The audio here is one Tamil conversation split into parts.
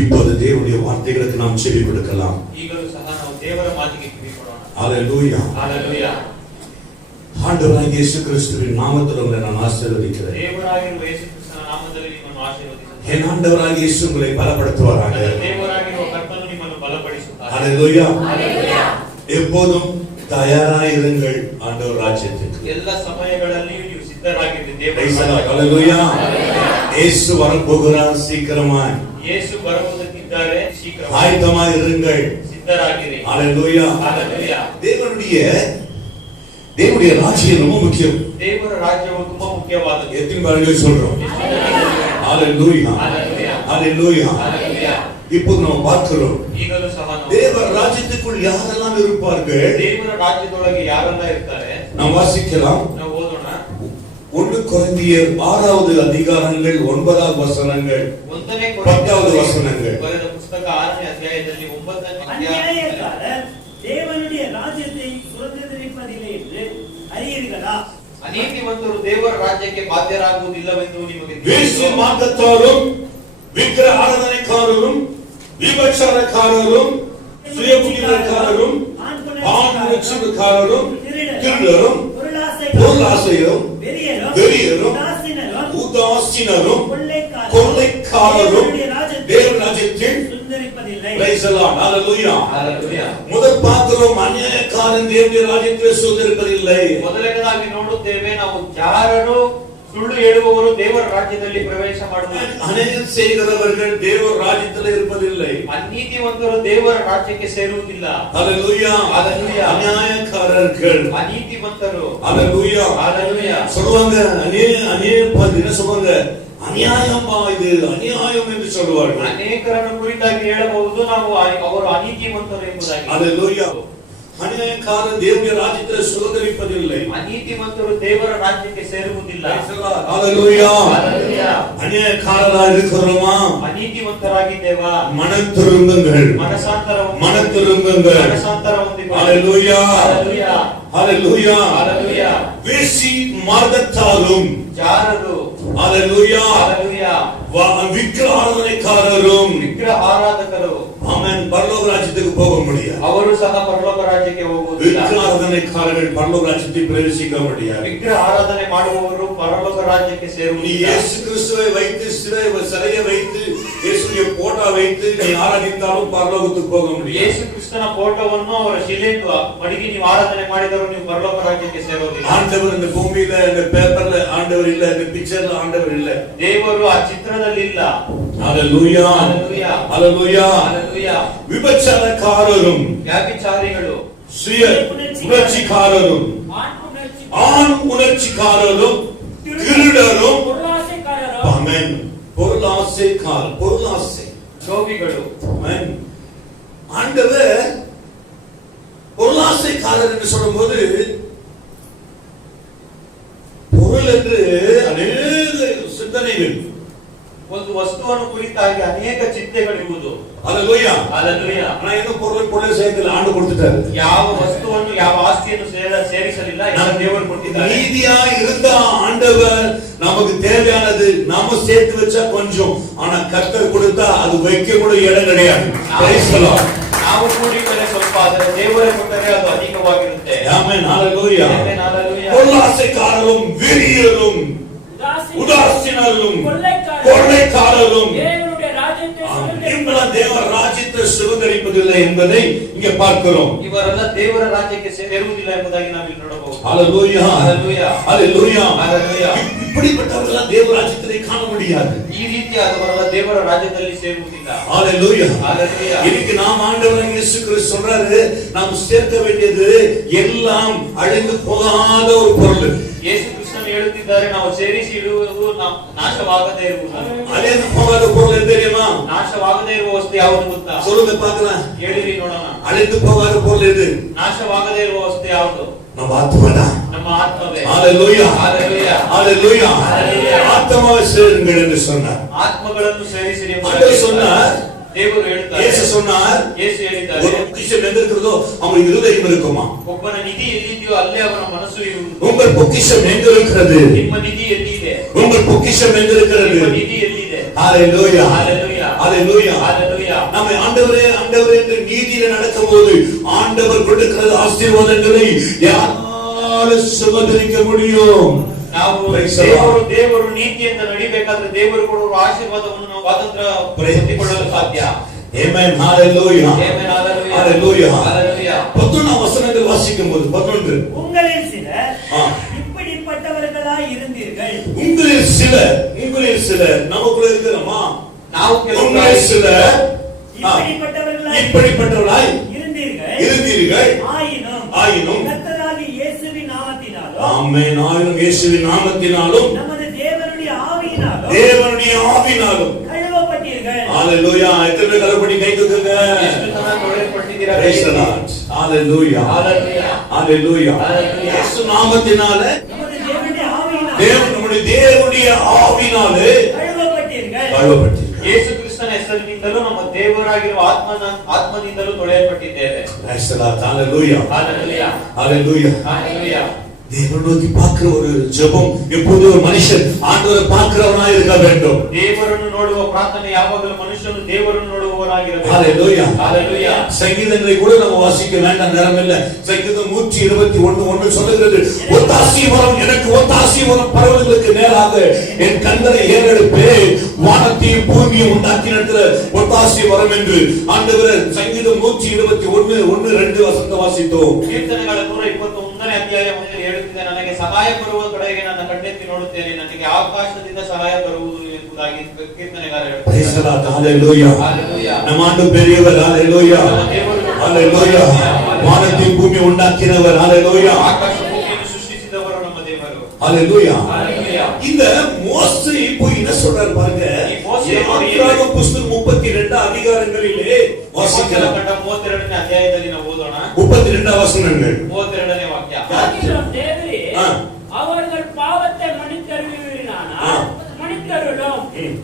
இப்போது தேவனுடைய வார்த்தைகளுக்கு நாம் செவி கொடுக்கலாம். ಈಗಲೂ ಸಹ ನಾವು ದೇವರ ಮಾತಿಗೆ ಕಿವಿ ಕೊಡೋಣ. ஹalleluya. ஹalleluya. ஆண்டவராகிய இயேசு கிறிஸ்துவின் நாமத்தில் உங்களை நான் ஆசீர்வதிக்கிறேன். தேவராகிய இயேசு கிறிஸ்துவிನ ನಾಮದಲ್ಲಿ ನಿಮ್ಮನ್ನು ಆಶೀರ್ವದಿಸುತ್ತೇನೆ. என் ஆண்டவராகிய இயேசு உங்களை பலப்படுத்துவாராக. தேவராகிய கர்த்தನು ನಿಮ್ಮನ್ನು ಬಲಪಡಿಸುತ್ತಾನೆ. ஹalleluya. ஹalleluya. எப்போதும் தயாராயிருங்கள் ஆண்டவர் ராஜ்யத்துக்கு. ಎಲ್ಲ ಸಮಯಗಳಲ್ಲಿಯೂ ನೀವು ಸಿದ್ಧರಾಗಿರಿ ದೇವರ. ஹalleluya. இயேசு வரப்போகிறார் சீக்கிரமாய். இயேசு ಬರುವುದಕ್ಕಿದ್ದಾರೆ ಶೀಘ್ರವಾಗಿ. ஆயத்தமாய் இருங்கள். சித்தராகிரி. ஹalleluya. ஹalleluya. தேவனுடைய ராஜ்யம் ரொம்ப முக்கியம். தேவர ராஜ்யம் ತುಂಬಾ ಮುಖ್ಯವಾದದ್ದು. எத்தனை பேருக்கு சொல்றோம்? ஹalleluya. ஹalleluya. ஹalleluya. ஹalleluya. இப்போ நாம் பார்க்கிறோம். ಈಗಲೂ ಸಹ தேவ ராஜ்யத்துக்குள் யாரெல்லாம் இருப்பார்கள்? ದೇವರ ರಾಜ್ಯದೊಳಗೆ ಯಾರೆಲ್ಲ ಇರ್ತಾರೆ? நாம் வாசிக்கலாம். ನಾವು ಓದೋಣ. 1 கொரிந்தியர் 6வது அதிகாரங்கள் 9வது வசனங்கள் 10வது வசனங்கள். ಬರೆದ ಪುಸ್ತಕ 6ನೇ ಅಧ್ಯಾಯದಲ್ಲಿ 9ನೇ அநியாயக்காரர் தேவனுடைய ராஜ்யத்தை சுதந்தரிப்பதில்லை என்று அறியீர்களா? ಅನೀತಿವಂತರು ದೇವರ ರಾಜ್ಯಕ್ಕೆ ಬಾಧ್ಯರಾಗುವುದಿಲ್ಲವೆಂದು ನಿಮಗೆ வேசி மார்க்கத்தாரும் விக்கிரக ஆராதனைக்காரரும் விபச்சாரக்காரரும் சுயபுத்திரக்காரரும் ஆண்மூச்சக்காரரும் திருடரும் பொருளாசையும் வெறியரும் உதாசீனரும் கொள்ளைக்காரரும் தேவ ராஜ்யத்தில் சுதந்தரிப்பதில்லை. Praise the Lord. Hallelujah. Hallelujah. முதல் பார்க்கிறோம் அநியாயக்காரன் தேவனுடைய ராஜ்யத்தில் சுதந்தரிப்பதில்லை. ಮೊದಲನೇದಾಗಿ ನೋಡುತ್ತೇವೆ ನಾವು ಜಾರರು ಸುಳ್ಳು ಹೇಳುವವರು ದೇವರ ರಾಜ್ಯದಲ್ಲಿ ಪ್ರವೇಶ ಮಾಡುವುದಿಲ್ಲ. அநியாயம் செய்கிறவர்கள் தேவ ராஜ்யத்தில் இருப்பதில்லை. ಅನೀತಿವಂತರು ದೇವರ ರಾಜ್ಯಕ್ಕೆ ಸೇರುವುದಿಲ್ಲ. Hallelujah. Hallelujah. அநியாயக்காரர்கள் ಅನೀತಿವಂತರು Hallelujah. Hallelujah. சொல்லுவாங்க என்ன சொல்லுவாங்க? அநியாயமா இது அநியாயம் என்று சொல்லுவார்கள். ಅನೇಕರನ್ನು ಕುರಿತಾಗಿ ಹೇಳಬಹುದು ನಾವು ಅವರು ಅನೀತಿವಂತರು ಎಂಬುದಾಗಿ. Hallelujah. அநியாயக்காரன் தேவனுடைய ராஜ்யத்தில் சுதந்தரிப்பதில்லை. ಅನೀತಿವಂತರು ದೇವರ ರಾಜ್ಯಕ್ಕೆ ಸೇರುವುದಿಲ್ಲ. Hallelujah. Hallelujah. அநியாயக்காரராக இருக்கிறோமா? ಅನೀತಿವಂತರಾಗಿದ್ದೇವಾ? மனம் திரும்புங்கள். ಮನಸಾಂತರ ಹೊಂದಿಕೊಳ್ಳಿ. Hallelujah. Hallelujah. Hallelujah. Hallelujah. வேசி மார்க்கத்தாரும் ಜಾರರು Hallelujah. Hallelujah. விக்கிரக ஆராதனைக்காரரும் ವಿಗ್ರಹ ಆರಾಧಕರು ஆமென் பரலோக ராஜ்யத்துக்கு போக முடியாது. ಅವರು ಸಹ ಪರಲೋಕ ರಾಜ್ಯಕ್ಕೆ ಹೋಗುವುದಿಲ್ಲ. விக்கிரக ஆராதனைக்காரர்கள் பரலோக ராஜ்யத்தை பிரவேசிக்க முடியாது. ವಿಗ್ರಹ ಆರಾಧನೆ ಮಾಡುವವರು ಪರಲೋಕ ರಾಜ್ಯಕ್ಕೆ நீ ಸೇರುವುದಿಲ್ಲ. இயேசு கிறிஸ்துவை வைத்து சிலையை வைத்து இயேசுவின் போட்டோ வைத்து நீ ஆராதித்தாலும் பரலோகத்துக்கு போக முடியாது. ಯೇಸು ಕ್ರಿಸ್ತನ ಫೋಟೋವನ್ನು ಅವರ ಶಿಲೆಯನ್ನು ಮಡಿಗೆ ನೀವು ಆರಾಧನೆ ಮಾಡಿದರೂ ನೀವು ಪರಲೋಕ ರಾಜ್ಯಕ್ಕೆ ಸೇರೋದಿಲ್ಲ. ஆண்டவர் இந்த பூமியில இந்த பேப்பர்ல ஆண்டவர் இல்ல, இந்த பிக்சர்ல ஆண்டவர் இல்ல. ದೇವರು ಆ ಚಿತ್ರದಲ್ಲಿ ಇಲ್ಲ. ஹalleluya. Hallelujah. ஹalleluya. Hallelujah. விபச்சாரக்காரரும் ವ್ಯಾಭಿಚಾರಿಗಳು சுய உணர்ச்சிக்காரரும் ஆண் உணர்ச்சிக்காரரும் திருடரும் ஆமென் பொருளாசை ರೋಗಿಗಳು ஆமென். ஆண்டவர் பொருளாசைக்காரர் என்று சொல்லும்போது பொருள் என்று அநேக சிந்தனைகள், ಒಂದು ವಸ್ತುವನ್ನು ಕುರಿತಾಗಿ ಅನೇಕ ಚಿಂತೆಗಳಿರುವುದು. ஹalleluya. Hallelujah. நான் ஏதோ பொருளை சேர்த்து ஆண்டு கொடுத்துட்டாரு. ಯಾವ ವಸ್ತುವನ್ನು ಯಾವ ಆಸ್ತಿಯನ್ನು ಸೇರಿಸಲಿಲ್ಲ, ಎಲ್ಲ ದೇವರು ಕೊಟ್ಟಿದ್ದಾರೆ. நீதியா இருந்தா ஆண்டவர் நமக்கு தேவையானது நாம சேர்த்து வச்சா கொஞ்சம், ஆனா கர்த்தர் கொடுத்தா அது வைக்க கூட இடம் கிடையாது. Praise the Lord. ನಾವು ಕೂಡಿದರೆ ಸ್ವಲ್ಪ, ಆದರೆ ದೇವರೇ ಕೊಟ್ಟರೆ ಅದು ಅಧಿಕವಾಗಿರುತ್ತೆ. ஆமென். ஹalleluya. Amen. Hallelujah. பொருளாசைக்காரரும் வெறியரும் உதாசீனரும் கொள்ளைக்காரரும் தேவ ராஜ்யத்தை சுதந்தரிப்பதில்லை என்பதை இங்கே பார்க்கிறோம். ಇವರೆಲ್ಲ ದೇವರ ರಾಜ್ಯಕ್ಕೆ ಸೇರುವುದಿಲ್ಲ ಎಂಬುದಾಗಿ ನಾವು ಇಲ್ಲಿ ನೋಡಬಹುದು. ஹalleluya. Hallelujah. ஹalleluya. Hallelujah. இப்படிப்பட்டவர்கள் தேவ ராஜ்யத்தை காண முடியாது. ಈ ರೀತಿಯಾದವರೆಲ್ಲ ದೇವರ ರಾಜ್ಯದಲ್ಲಿ ಸೇರುವುದಿಲ್ಲ. ஹalleluya. Hallelujah. இதுக்கு நாம் ஆண்டவராகிய இயேசு கிறிஸ்து சொல்றாரு, நாம் சேர்க்க வேண்டியது எல்லாம் அழிந்து போகாத ஒரு பொருள். ಯೇಸು ಕ್ರಿಸ್ತನು ಹೇಳುತ್ತಿದ್ದಾರೆ, ನಾವು ಸೇರಿಸಿ ಇಡುವುದು ನಾಶವಾಗದೇ ಇರುವುದು. அழிந்து போகாத பொருள் எது தெரியுமா? ನಾಶವಾಗದೇ ಇರುವ ವಸ್ತು ಯಾವುದು ಗೊತ್ತಾ? சொல்லுங்க பார்க்கலாம். ಹೇಳಿರಿ ನೋಡೋಣ. அழிந்து போகாத பொருள் எது? ನಾಶವಾಗದೇ ಇರುವ ವಸ್ತು ಯಾವುದು? நம்ம ஆத்மாடா. ನಮ್ಮ ಆತ್ಮವೇ. ஹalleluya. Hallelujah. ஹalleluya. Hallelujah. ஆத்மாவை சேருங்கள் என்று சொன்னார். ಆತ್ಮಗಳನ್ನು ಸೇರಿಸಿರಿ என்று சொன்னார். ದೇವರು ಹೇಳ್ತಾರೆ. ಯೇಸು சொன்னார். ಯೇಸು ಹೇಳಿದ್ದಾರೆ, ஒரு பொக்கிஷம் எங்க இருக்கிறதோ அவனுக்கு இருதயம் இருக்குமா? ಒಬ್ಬನ ನಿಧಿ ಎಲ್ಲಿದೆಯೋ ಅಲ್ಲೇ ಅವನ ಮನಸ್ಸು ಇರುವುದು. உங்கள் பொக்கிஷம் எங்க இருக்கிறது? ನಿಮ್ಮ ನಿಧಿ ಎಲ್ಲಿದೆ? உங்கள் பொக்கிஷம் எங்க இருக்கிறது? ನಿಮ್ಮ ನಿಧಿ ಎಲ್ಲಿದೆ? ஹalleluya. Hallelujah. ஹalleluya ஹalleluya. நம்ம ஆண்டவரே ஆண்டவரே என்று நீதியில நடக்கும்போது ஆண்டவர் கொடுக்கிற ஆசீர்வாதங்களை யாரால சுமந்திரிக்க முடியும்? ನಾವು ದೇವರು ನೀತಿಯಿಂದ ನಡಿಬೇಕಾದ್ರೆ ದೇವರು ಕೊಡುವ ಆಶೀರ್ವಾದವನ್ನು ನಾವು ಸ್ವಾತಂತ್ರ್ಯ ಪಡೆದುಕೊಳ್ಳಲು ಸಾಧ್ಯ. Amen. Hallelujah. Amen. Hallelujah. Hallelujah. Hallelujah. 11 வசனங்கள் வாசிக்கும்போது 11 உங்களில் சிலர் இப்படிப்பட்டவர்களாய் இருந்தீர்கள். உங்களில் சிலர் நமக்குள்ள இருக்கிறோமா? ನಾವು உங்களில் சிலர் இப்படிப்பட்டவர்களாய் இருந்தீர்கள். ஆயினும் கர்த்தராகிய இயேசுவின் நாமத்தினாலும் ஆமென். ஆயினும் இயேசுவின் நாமத்தினாலும் நமது தேவனுடைய ஆவியினாலும் கழுவப்பட்டீர்கள். ஹalleluya. எத்தனை கழுவப்படி கை தூக்குங்க. Praise the Lord. Hallelujah. Hallelujah. இயேசு நாமத்தினால நம்முடைய தேவனுடைய ஆவியினாலே கழுவப்பட்டீர்கள். ಯೇಸು ಕ್ರಿಸ್ತನ ಹೆಸರಿನಿಂದಲೂ ನಮ್ಮ ದೇವರಾಗಿರುವ ಆತ್ಮನಿಂದಲೂ ತೊಳೆಯಲ್ಪಟ್ಟಿದ್ದೇವೆ. Praise the Lord. Hallelujah. Hallelujah. Hallelujah. Hallelujah. தேவனை நோக்கி பார்க்கிற ஒரு ஜெபம் எப்போது ஒரு மனுஷன் ஆண்டவரை பார்க்கிறவனாய் இருக்க வேண்டும். தேவரನ್ನು ನೋಡುವ ಪ್ರಾರ್ಥನೆ ಯಾವಾಗಲೂ ಮನುಷ್ಯನು ದೇವರನ್ನು ನೋಡುವವನಾಗಿರಬೇಕು. Hallelujah. Hallelujah. சங்கீதங்களை கூட நம்ம வாசிக்க வேண்டாம், நேரம் இல்லை. சங்கீதம் 121:1 சொல்லுகிறது, ஒத்தாசி வரம் எனக்கு ஒத்தாசி வரம் பர்வதங்களுக்கு நேராக என் கண்களை ஏறெடுப்பேன், வானத்தையும் பூமியையும் உண்டாக்கின ஒத்தாசி வரம் என்று ஆண்டவர் சங்கீதம் 121:1-2 வசனத்தை வாசித்தோம். ಕೀರ್ತನೆಗಳ 121ನೇ ಅಧ್ಯಾಯ 1 ಹೇಳುತ್ತಿದೆ, ನನಗೆ ಸಹಾಯ ಬರುವ ಕಡೆಗೆ ನನ್ನ ಕಣ್ಣೆತ್ತಿ ನೋಡುತ್ತೇನೆ, ನನಗೆ ಆಕಾಶದಿಂದ ಸಹಾಯ ಬರುವುದು ಎಂಬುದಾಗಿ ಕೀರ್ತನೆಗಾರ ಹೇಳುತ್ತಾನೆ. Praise the Lord. Hallelujah. Hallelujah. ನಮ್ಮ ಆಂಡು பெரியவர். Hallelujah. Hallelujah. வானத்தையும் பூமி உண்டாக்கினவர். Hallelujah. ಆಕಾಶ ಭೂಮಿಯನ್ನು ಸೃಷ್ಟಿಸಿದವರು ನಮ್ಮ ದೇವರು. Hallelujah. Hallelujah. இந்த மோசே போய் என்ன சொல்றாரு பாருங்க. யாத்திராகம புத்தகம் 32 அதிகாரங்களிலே வாசிக்கலாம். 32ನೇ ಅಧ್ಯಾಯದಲ್ಲಿ ನಾವು ಓದೋಣ. 32 வசனங்கள். 32ನೇ ವಾಕ್ಯ. அவர்கள் பாவத்தை மன்னித்தருளினானால் மன்னித்தருளும்,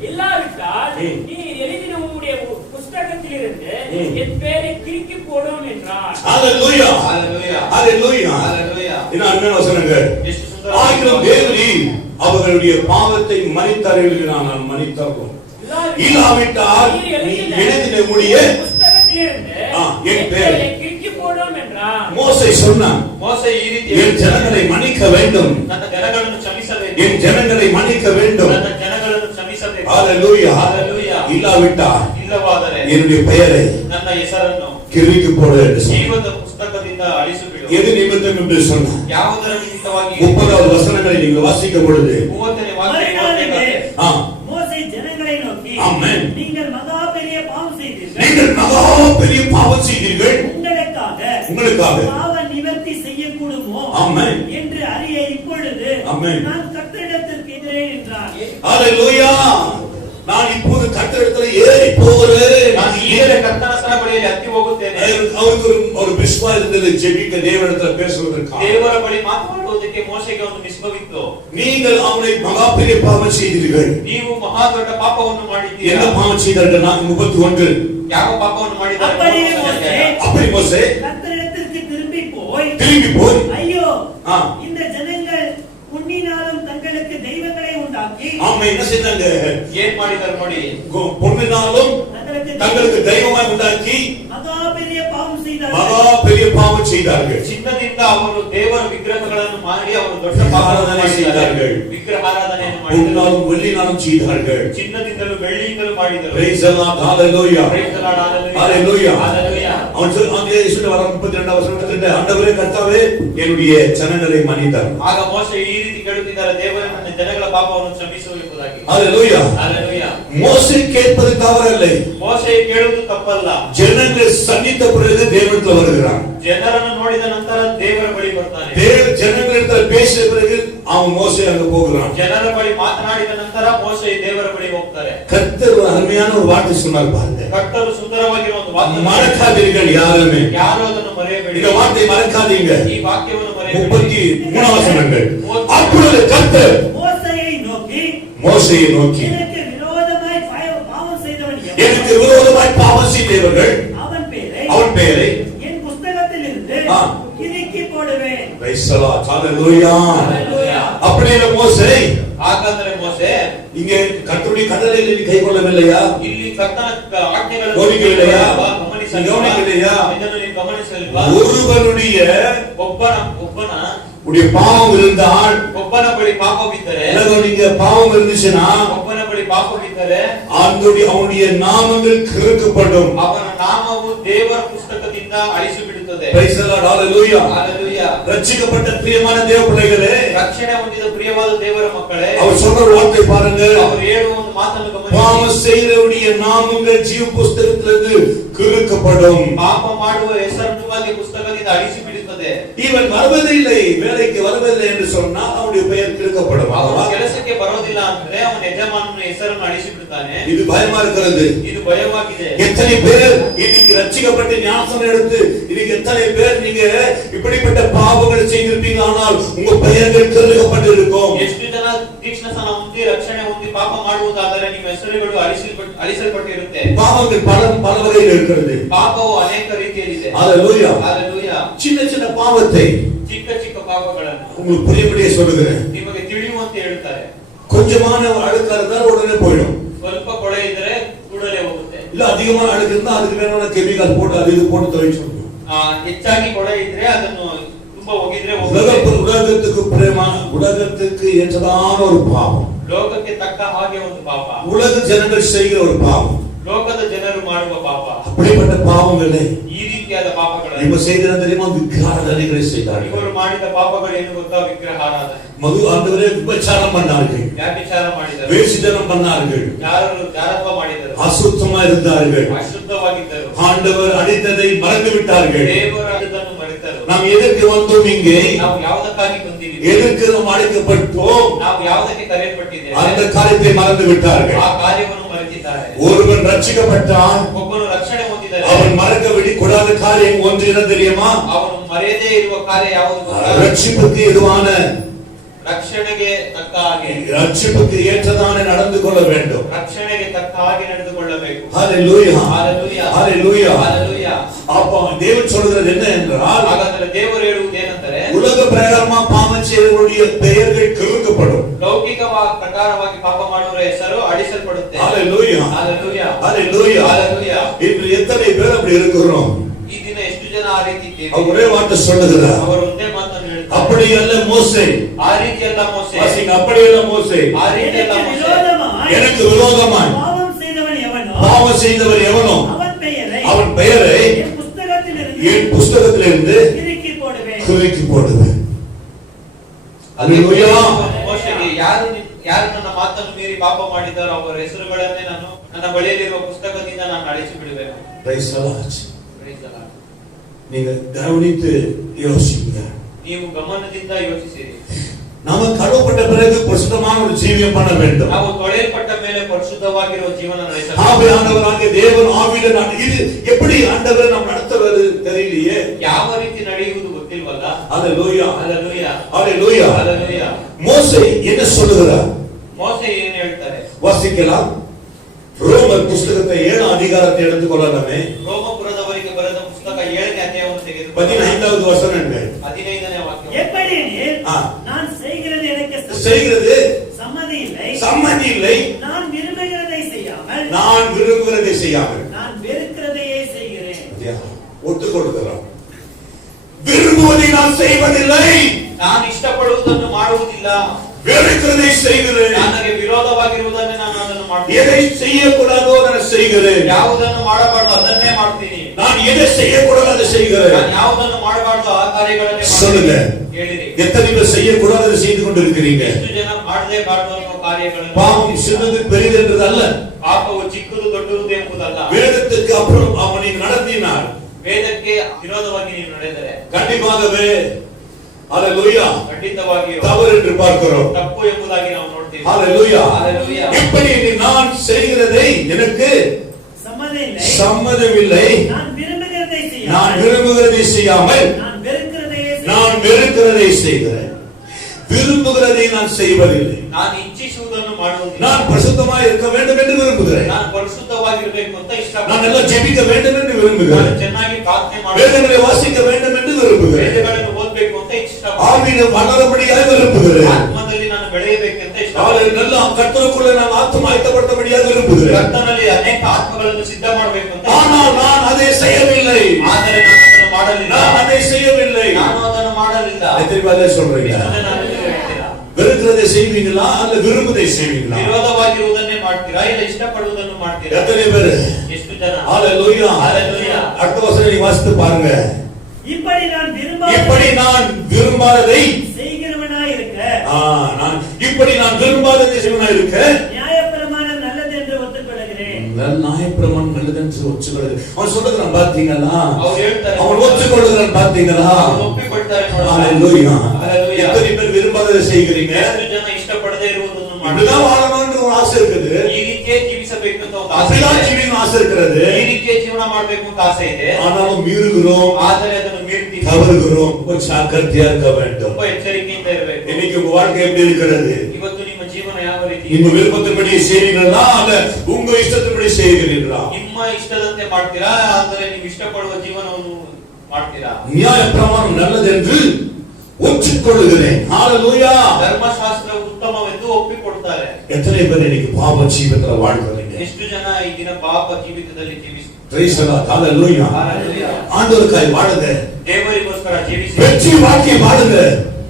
இல்லாவிட்டால் நீர் எழுதின உம்முடைய புஸ்தகத்திலிருந்து என் பேரை கிறுக்கி போடும் என்றார். ஹalleluya. Hallelujah. Hallelujah. Hallelujah. என்ன அருமையான வசனங்கள். ஆயினும் தேவரீர் அவர்களுடைய பாவத்தை மன்னித்தருளினானால் மன்னித்தருளும், இல்லாவிட்டால் எழுதின உம்முடைய புஸ்தகத்திலிருந்து என் பேரை கிறுக்கி போடும் என்றார். மோசே சொன்னான், மோசே ಈ ರೀತಿ என் ஜனங்களை மன்னிக்க வேண்டும், ನನ್ನ ಜನಗಳನ್ನು ಕ್ಷಮಿಸಬೇಕು, என் ஜனங்களை மன்னிக்க வேண்டும். ನನ್ನ ಜನಗಳನ್ನು ಕ್ಷಮಿಸಬೇಕು. ஹalleluya. Hallelujah. இல்லாவிட்டால் ಇಲ್ಲವಾದರೆ என்னுடைய பெயரை ನನ್ನ ಹೆಸರನ್ನು கிறுக்கி போடு என்று சொன்னார். ಜೀವದ ಪುಸ್ತಕದಿಂದ ಅಳಿಸಿಬಿಡು. எது நிமித்தம் என்று சொன்னார். ಯಾವುದರ ನಿಮಿತ್ತವಾಗಿ? 30வது வசனங்களை நீங்கள் வாசிக்கும் பொழுது 30ನೇ ವಾಕ್ಯ மோசே ஜனங்களை நோக்கி, ஆமென், நீங்கள் மகா பெரிய பாவம் செய்தீர்கள், நீங்கள் மகா பெரிய பாவம் செய்தீர்கள், உங்களுக்காக பாவ நிவர்த்தி செய்யக்கூடுமோ ஆமென் என்று அறிய இப்பொழுது ஆமென் நான் கர்த்தரிடத்திற்கு எதிரேன் என்றார். ஹalleluya. நான் இப்போது கர்த்தரிடத்தில் ஏறி போகிறேன், ನಾನು ಈಗಲೇ ಕರ್ತನ ಬಳಿಯಲ್ಲಿ ಹತ್ತಿ ಹೋಗುತ್ತೇನೆ. அவருக்கு ஒரு விசுவாசம் இருந்தது, ஜெபிக்க தேவனிடத்தில் பேசுவதற்கு. ದೇವರ ಬಳಿ ಮಾತನಾಡುವುದಕ್ಕೆ ಮೋಶೆಗೆ ಒಂದು ನಿಷ್ಠವಿತ್ತು. நீங்கள் அவனை மகா பெரிய பாவம் செய்தீர்கள். ನೀವು ಮಹಾ ದೊಡ್ಡ ಪಾಪವನ್ನು ಮಾಡಿದ್ದೀರಿ. என்ன பாவம் செய்தார்கள்? 31 ಯಾವ ಪಾಪವನ್ನು ಮಾಡಿದ್ದಾರೆ? அப்படி மோசே கர்த்தரிடத்திற்கு திரும்பி போய் ஐயோ, இந்த ஜனங்கள் பொன்னினாலும் தங்களுக்கு தெய்வங்களை உண்டாக்கி. ஆமா, என்ன செய்தாங்க? ஏன் ಮಾಡಿದ್ದಾರೆ ನೋಡಿ. பொன்னினாலும் தங்களுக்கு தெய்வமாய் உண்டாக்கி மகா பெரிய பாவம் செய்தார்கள். மகா பெரிய பாவம் செய்தார்கள். ಚಿನ್ನದಿಂದ ಅವರು ದೇವರ ವಿಗ್ರಹಗಳನ್ನು ಮಾಡಿ ಅವರು ದೊಡ್ಡ ಪಾಪವನ್ನು ಮಾಡಿದ್ದಾರೆ. ವಿಗ್ರಹಾರಾಧನೆಯನ್ನು ಮಾಡಿದರು. பொன்னாலும் வெள்ளினாலும் செய்தார்கள். ಚಿನ್ನದಿಂದಲೂ ಬೆಳ್ಳಿಯಿಂದಲೂ ಮಾಡಿದರು. Praise the Lord. Hallelujah. Praise the Lord. Hallelujah. Hallelujah. அவன் சொல்ல வர 32 வசனத்தில், ஆண்டவரே கர்த்தாவே என்னுடைய ஜனங்களை மன்னித்தார். ಆಗ ಮೋಶೆ ಈ ರೀತಿ ಕೇಳುತ್ತಿದ್ದಾರೆ, ದೇವರೇ ನನ್ನ ಜನಗಳ ಪಾಪವನ್ನು ಕ್ಷಮಿಸು ಎಂಬುದಾಗಿ. Hallelujah. Hallelujah. மோசே கேட்பது தவறில்லை. ಮೋಶೆ ಕೇಳುವುದು ತಪ್ಪಲ್ಲ. ஜனங்கள் சந்தித்த பிறகு தேவனிடத்தில் வருகிறான். ಜನರನ್ನು ನೋಡಿದ ನಂತರ ದೇವರ ಬಳಿ ಬರ್ತಾನೆ. ஜனங்களிடத்தில் பேசிய பிறகு அவன் மோசே அங்க போகிறான். ಜನರ ಬಳಿ ಮಾತನಾಡಿದ ನಂತರ ಮೋಶೆ ದೇವರ ಬಳಿ ಹೋಗ್ತಾರೆ. கர்த்தர் ஒரு அருமையான ஒரு வார்த்தை சொன்னார் பாருங்க. ಕರ್ತರು ಸುಂದರವಾಗಿರುವ ಒಂದು ವಾಕ್ಯ. மறக்காதீர்கள் யாருமே. ಯಾರು ಅದನ್ನು ಮರೆಯಬೇಡಿ. இந்த வார்த்தையை மறக்காதீங்க. ಈ ವಾಕ್ಯವನ್ನು ಮರೆಯಬೇಡಿ. 33 வசனங்கள். அப்பொழுது கர்த்தர் மோசேயை நோக்கி எனக்கு விரோதமாய் பாவம் செய்தவர்கள் அவன் பெயரை என் புத்தகத்திலிருந்து கிறுக்கி போடுவேன். Praise the Lord. Hallelujah. அப்படியே மோசே ಹಾಗಾದರೆ ಮೋಸೆ இங்க கர்த்தருடைய கட்டளைகளை நீ கைக்கொள்ளவில்லையா? ಇಲ್ಲಿ ಕರ್ತನ ಆಜ್ಞೆಗಳನ್ನು ಗಮನಿಸಲಿಲ್ಲ. ಗಮನಿಸಲಿಲ್ಲ. ಇದನ್ನು ನೀನು ಗಮನಿಸಲಿಲ್ವಾ? ஒருவனுடைய ಒಬ್ಬನ உடைய பாவம் இருந்தால், ಒಬ್ಬನ ಬಳಿ ಪಾಪವಿದ್ದರೆ, நீங்க பாவம் இருந்துச்சுன்னா ಒಬ್ಬನ ಬಳಿ ಪಾಪವಿದ್ದರೆ அவனுடைய நாமங்கள் கிறுக்கப்படும். ಅವನ ನಾಮವು ದೇವರ ಪುಸ್ತಕದಿಂದ ಅಳಿಸಿಬಿಡುತ್ತದೆ. Praise the Lord. Hallelujah. Hallelujah. ரட்சிக்கப்பட்ட பிரியமான தேவ பிள்ளைகளே, ರಕ್ಷಣೆ ಹೊಂದಿದ ಪ್ರಿಯವಾದ ದೇವರ ಮಕ್ಕಳೇ, அவர் சொல்ற ஒரு வார்த்தை பாருங்க. ಅವರು ಹೇಳುವ ಒಂದು ಮಾತನ್ನು பாவம் ಗಮನಿಸಿ. செய்கிறவருடைய நாமங்கள் ஜீவ புஸ்தகத்திலிருந்து கிறுக்கப்படும். ಪಾಪ ಮಾಡುವ ಹೆಸರು ನಿಮಗೆ ಪುಸ್ತಕದಿಂದ ಅಳಿಸಿಬಿಡುತ್ತದೆ. இவன் வருவதில்லை, வேலைக்கு வருவதில்லை என்று சொன்னால் அவனுடைய பெயர் கிறுக்கப்படும். ಅವನು ಕೆಲಸಕ್ಕೆ ಬರೋದಿಲ್ಲ ಅಂದ್ರೆ ಅವನ ಯಜಮಾನನ ಹೆಸರನ್ನು ಅಳಿಸಿಬಿಡುತ್ತಾನೆ. இது பயமா இருக்கிறது. ಇದು ಭಯವಾಗಿದೆ. எத்தனை பேர் இன்னைக்கு ரட்சிக்கப்பட்டு ஞானஸ்நானம் எடுத்து இன்னைக்கு எத்தனை பேர் நீங்க இப்படிப்பட்ட பாவங்கள் செய்திருப்பீங்க, ஆனால் உங்க பெயர்கள் கிறுக்கப்பட்டு இருக்கும். ಎಷ್ಟು ಜನ ದೀಕ್ಷಾಸ್ನಾನ ಹೊಂದಿ ರಕ್ಷಣೆ ಹೊಂದಿ ಪಾಪ ಮಾಡುವುದಾದರೆ ನಿಮ್ಮ ಹೆಸರುಗಳು ಅಳಿಸಲ್ಪಟ್ಟಿರುತ್ತೆ. பாவங்கள் பல வகையில் இருக்கிறது. ಪಾಪವು ಅನೇಕ ರೀತಿಯಲ್ಲಿದೆ. ஹalleluya. Hallelujah. சின்ன சின்ன பாவத்தை ಚಿಕ್ಕ ಚಿಕ್ಕ ಪಾಪಗಳನ್ನು உங்களுக்கு புரியபடியே சொல்லுகிறேன். ನಿಮಗೆ ತಿಳಿಯುವಂತೆ ಹೇಳ್ತಾರೆ. கொஞ்சமான அழுக்கா இருந்தால் உடனே போயிடும். ಸ್ವಲ್ಪ ಕೊಳೆ ಇದ್ರೆ ಕೂಡಲೇ ಹೋಗುತ್ತೆ. இல்ல அதிகமான அழுக்கு இருந்தா அதுக்கு வேணும்னா கெமிக்கல் போட்டு அது இது போட்டு துவைச்சு விடும். ಹೆಚ್ಚಾಗಿ ಕೊಳೆ ಇದ್ರೆ ಅದನ್ನು ತುಂಬಾ ಒಗಿದ್ರೆ ಹೋಗುತ್ತೆ. உலகத்துக்கு பிரேமா, உலகத்துக்கு ஏற்றதான ஒரு பாவம், ಲೋಕಕ್ಕೆ ತಕ್ಕ ಹಾಗೆ ಒಂದು ಪಾಪ, உலக ஜனங்கள் செய்கிற ஒரு பாவம், ಲೋಕದ ಜನರು ಮಾಡುವ ಪಾಪ. அப்படிப்பட்ட பாவங்களே ಈ ರೀತಿಯಾದ ಪಾಪಗಳನ್ನು இவங்க செய்கிற தெரியுமா? விக்கிரகாராதனைகளை செய்தார்கள். ಇವರು ಮಾಡಿದ ಪಾಪಗಳು ಏನು ಗೊತ್ತಾ? ವಿಗ್ರಹಾರಾಧನೆ. மது ஆண்டவரே விபச்சாரம் பண்ணார்கள், ವ್ಯಭಿಚಾರ ಮಾಡಿದರು, வேசித்தனம் பண்ணார்கள், ಯಾರು ಜಾರತ್ವ ಮಾಡಿದರು, அசுத்தமா இருந்தார்கள், ಅಶುದ್ಧವಾಗಿದ್ದರು, ஆண்டவர் அடித்ததை மறந்து விட்டார்கள். ದೇವರ ಅದನ್ನು ಮರೆತರು. நாம் எதற்கு வந்தோம் இங்கே? ನಾವು ಯಾವುದಕ್ಕಾಗಿ ಬಂದಿದ್ದೀವಿ? எதற்கு நாம் அழைக்கப்பட்டோம்? ನಾವು ಯಾವುದಕ್ಕೆ ಕರೆಯಲ್ಪಟ್ಟಿದ್ದೇವೆ? அந்த காரியத்தை மறந்து விட்டார்கள். ಆ ಕಾರ್ಯವನ್ನು ಮರೆತಿದ್ದಾರೆ. ஒருவன் ரட்சிக்கப்பட்டான், ಒಬ್ಬನು ರಕ್ಷಣೆ ಹೊಂದಿದರೆ அவன் மறக்க விடக்கூடாத காரியம் ஒன்று என்ன தெரியுமா? ಅವನು ಮರೆಯದೇ ಇರುವ ಕಾರ್ಯ ಯಾವುದು ಗೊತ್ತಾ? ரட்சிப்புக்கு எதுவான, ರಕ್ಷಣೆಗೆ ತಕ್ಕ ಹಾಗೆ, ரட்சிப்புக்கு ஏற்றதான நடந்து கொள்ள வேண்டும். ರಕ್ಷಣೆಗೆ ತಕ್ಕ ಹಾಗೆ ನಡೆದುಕೊಳ್ಳಬೇಕು. ஹalleluya. Hallelujah. ஹalleluya. Hallelujah. அப்ப தேவன் சொல்கிறது என்ன என்றால், ಹಾಗಾದರೆ ದೇವರು ಹೇಳುವುದು ಏನಂದರೆ, உலக பிரகாரமா பாவம் செய்தவருடைய பெயர்கள் கிறுக்கப்படும். ಲೌಕಿಕ ಪ್ರಕಾರವಾಗಿ ಪಾಪ ಮಾಡುವ ಹೆಸರು ಅಳಿಸಲ್ಪಡುತ್ತೆ. ஹalleluya. Hallelujah. ஹalleluya. Hallelujah. இன்று எத்தனை பேர் அப்படி இருக்கிறோம்? ಈ ದಿನ ಎಷ್ಟು ಜನ ಆ ರೀತಿ ಇದ್ದೇವೆ? அவர் ஒரே வார்த்தை சொல்லுகிறார், ಅವರು ಒಂದೇ ಮಾತನ್ನು ಹೇಳ್ತಾರೆ. அப்படி அல்ல மோசே. ಆ ರೀತಿಯಲ್ಲ ಮೋಸೆ. வாசிங்க, அப்படி அல்ல மோசே. ಆ ರೀತಿಯಲ್ಲ ಮೋಸೆ. எனக்கு விரோதமாய் பாவம் செய்தவன் எவனோ பாவம் செய்தவர் எவனோ அவன் பெயரை என் புஸ்தகத்திலிருந்து புஸ்தகத்திலிருந்து கிறுக்கி போடுவேன். குறுக்கி போடுவேன். அல்லேலூயா. ಮೋಶೆಗೆ ಯಾರು ನನ್ನ ಮಾತನ್ನು ಮೀರಿ ಪಾಪ ಮಾಡಿದ್ದಾರೋ ಅವರ ಹೆಸರುಗಳನ್ನೇ ನಾನು ನನ್ನ ಬಳಿಯಲ್ಲಿರುವ ಪುಸ್ತಕದಿಂದ ನಾನು ಅಳಿಸಿ ಬಿಡುವೆನು. Praise the Lord. Praise the Lord. நீங்க கவனித்து யோசிங்க. ನೀವು ಗಮನದಿಂದ ಯೋಚಿಸಿರಿ. நாம கழுவப்பட்ட பிறகு பரிசுத்தமான ஒரு ஜீவியம் பண்ண வேண்டும். ನಾವು ತೊಳೆಯಲ್ಪಟ್ಟ ಮೇಲೆ ಪರಿಶುದ್ಧವಾಗಿರುವ ಜೀವನ ನಡೆಸಬೇಕು. ஆவியானவராகிய தேவன் ஆவியில இது எப்படி ஆண்டவர் நாம் நடத்துவது தெரியலையே. ಯಾವ ರೀತಿ ನಡೆಯುವುದು ಗೊತ್ತಿಲ್ವಲ್ಲ. அல்லேலூயா. Hallelujah. அல்லேலூயா. Hallelujah. மோசே என்ன சொல்லுகிறார்? ಮೋಸೆ ಏನು ಹೇಳ್ತಾರೆ? வாசிக்கலாம். ரோமர் புஸ்தகத்தை 7ஆம் அதிகாரத்தை எடுத்துக்கொள்ளலாமே. ರೋಮಪುರದವರಿಗೆ ಬರೆದ ಪುಸ್ತಕ 7ನೇ ಅಧ್ಯಾಯವನ್ನು ತೆಗೆದುಕೊಳ್ಳಿ. 15வது வசனம். 15ನೇ ವಾಕ್ಯ. எப்படியெனில் நான் செய்கிறது எனக்கு செய்கிறது சம்மதி இல்லை. நான் விரும்புகிறதை செய்யாமல் நான் வெறுக்கிறதையே செய்கிறேன். ஒத்துக்கொள்கிறோம். விரும்புவதை நான் செய்வதில்லை, ನಾನು ಇಷ್ಟಪಡುವುದನ್ನು ಮಾಡುವುದಿಲ್ಲ, வெறுக்கிறதை செய்கிறேன். ನನಗೆ ವಿರೋಧವಾಗಿರುವುದನ್ನೇ ನಾನು ಅದನ್ನು ಮಾಡ್ತೀನಿ. எதை செய்யக்கூடாதோ அதை செய்கிறேன். ಯಾವುದನ್ನು ಮಾಡಬಾರದು ಅದನ್ನೇ ಮಾಡ್ತೀನಿ. நான் எதை செய்யக்கூடாதோ அதை செய்கிறேன். ನಾನು ಯಾವುದನ್ನು ಮಾಡಬಾರದು ಆ ಕಾರ್ಯಗಳನ್ನೇ சொல்லுங்க. ಹೇಳಿರಿ. எத்தனை பேர் செய்யக்கூடாததை செய்து கொண்டிருக்கிறீங்க? ಎಷ್ಟು ಜನ ಮಾಡದೇ ಬಾರದು ಅನ್ನೋ ಕಾರ್ಯಗಳನ್ನು. பாவம் சின்னது பெரிது என்றது அல்ல, ಪಾಪವು ಚಿಕ್ಕದು ದೊಡ್ಡದು ಎಂಬುದಲ್ಲ. வேதத்துக்கு அப்புறம் அவனை நடத்தினார். ವೇದಕ್ಕೆ ವಿರೋಧವಾಗಿ ನೀವು ನಡೆದರೆ கண்டிப்பாகவே ஹalleluya ಖಂಡಿತವಾಗಿ தவறு என்று பார்க்கிறோம். ತಪ್ಪು ಎಂಬುದಾಗಿ ನಾವು ನೋಡ್ತೀವಿ. ஹalleluya. Hallelujah. இப்படி நான் செய்கிறதை எனக்கு சம்மதமில்லை, நான் விரும்புகிறதை செய்யாமல் நான் வெறுக்கிறதை செய்கிறேன். விரும்புகிறதை நான் செய்வதில்லை. ನಾನು ಇಚ್ಛಿಸುವುದನ್ನು ಮಾಡುವುದಿಲ್ಲ. நான் பரிசுத்தமாய் இருக்க வேண்டும் என்று விரும்புகிறேன். ನಾನು ಪರಿಶುದ್ಧವಾಗಿರಬೇಕು ಅಂತ ಇಷ್ಟಪಡುತ್ತೇನೆ. நான் நல்லா ஜெபிக்க வேண்டும் என்று விரும்புகிறேன். ನಾನು ಚೆನ್ನಾಗಿ ಪ್ರಾರ್ಥನೆ ಮಾಡಬೇಕು. வேதங்களை வாசிக்க வேண்டும் என்று விரும்புகிறேன். ವೇದಗಳನ್ನು ಓದಬೇಕು ಅಂತ ಇಷ್ಟಪಡುತ್ತೇನೆ. ஆவியிலே வளரும்படியாக விரும்புகிறேன். ಆತ್ಮದಲ್ಲಿ ನಾನು ಬೆಳೆಯಬೇಕು ಅಂತ ಇಷ್ಟಪಡುತ್ತೇನೆ. கர்த்தருக்குள்ள நான் ஆத்தும ஆயத்தப்படுத்தபடியாக விரும்புகிறேன். ಕರ್ತನಲ್ಲಿ ಅನೇಕ ಆತ್ಮಗಳನ್ನು ಸಿದ್ಧ ಮಾಡಬೇಕು ಅಂತ, ஆனால் நான் அதை செய்யவில்லை. ಆದರೆ ನಾನು ಅದನ್ನು ಮಾಡಲಿಲ್ಲ. நான் அதை செய்யவில்லை. ನಾನು ಅದನ್ನು ಮಾಡಲಿಲ್ಲ. எத்தனை பேர் சொல்றீங்க? ಎಷ್ಟು ಜನ ಅದನ್ನು ಹೇಳ್ತೀರಾ? வெறுக்கிறதை செய்வீங்களா அல்ல விரும்புவதை செய்வீங்களா? ವಿರೋಧವಾಗಿರುವುದನ್ನೇ ಮಾಡ್ತೀರಾ ಇಲ್ಲ ಇಷ್ಟಪಡುವುದನ್ನು ಮಾಡ್ತೀರಾ? எத்தனை பேர்? ಎಷ್ಟು ಜನ? ஹalleluya. ஹalleluya. அடுத்த வசனம் நீ வாசித்து பாருங்க. இப்படி நான் விரும்பாததை செய்கிறவனாய் இருக்க, நான் இப்படி நான் விரும்பாததை செய்வனாய் இருக்க, நியாயப்பிரமாணம் நல்லது என்று ஒத்துக்கொள்கிறேன். நியாயப்பிரமாணம் நல்லது என்று ஒத்துக்கொள்கிறேன். அவன் சொல்லுகிறான் பாத்தீங்களா? அவன் ஒத்துக்கொள்கிறான் பாத்தீங்களா? ಒಪ್ಪಿಕೊಳ್ತಾರೆ. ஹalleluya. ஹalleluya. எத்தனை பேர் விரும்பாததை செய்கிறீங்க? ಎಷ್ಟು ಜನ ಇಷ್ಟಪಡದೇ ಇರುವುದನ್ನು இப்படிதான் வாழணும்னு ஒரு ஆசை இருக்குது. ಈ ರೀತಿಯೇ ಜೀವಿಸಬೇಕು ಅಂತ ಒಂದು ಆಸೆ அப்படிதான் ಇದೆ. ஜீவிக்கணும் ஆசை இருக்கிறது. ಈ ರೀತಿಯೇ ಜೀವನ ಮಾಡಬೇಕು ಅಂತ ಆಸೆ ಇದೆ. ஆனாலும் மீறுகிறோம், ಆದರೆ ಅದನ್ನು ಮೀರ್ತೀವಿ. தவறுகிறோம். கொஞ்சம் ஜாக்கிரதையா இருக்க வேண்டும். ತುಂಬಾ ಎಚ್ಚರಿಕೆಯಿಂದ ಇರಬೇಕು. இன்னைக்கு உங்க வாழ்க்கை எப்படி இருக்கிறது? ಇವತ್ತು ನಿಮ್ಮ ಜೀವನ ಯಾವ ರೀತಿ ಇದೆ? ನಿಮ್ಮ விருப்பத்தின்படி செய்கிறீர்களா அல்ல உங்க இஷ்டத்தின்படி செய்கிறீர்களா? ನಿಮ್ಮ ಇಷ್ಟದಂತೆ ಮಾಡ್ತೀರಾ ಅಂದರೆ ನೀವು ಇಷ್ಟಪಡುವ ಜೀವನವನ್ನು ಮಾಡ್ತೀರಾ? நியாய பிரமாணம் நல்லது என்று ஒற்றுக்கொள்கிறேன். ஹalleluya. ಧರ್ಮಶಾಸ್ತ್ರ ಉತ್ತಮವೆಂದು ಒಪ್ಪಿಕೊಡ್ತಾರೆ. எத்தனை பேர் இன்னைக்கு பாவ ஜீவிதத்துல வாழ்றீங்க? ಎಷ್ಟು ಜನ ಈ ದಿನ ಪಾಪ ಜೀವಿತದಲ್ಲಿ ಜೀವಿಸ್ತಾರೆ? praise the Lord. hallelujah. Hallelujah. ஆண்டவருக்காய் வாழுங்க. ದೇವರಿಗೋಸ್ಕರ ಜೀವಿಸಿ வெற்றி வாழ்க்கை வாழுங்க.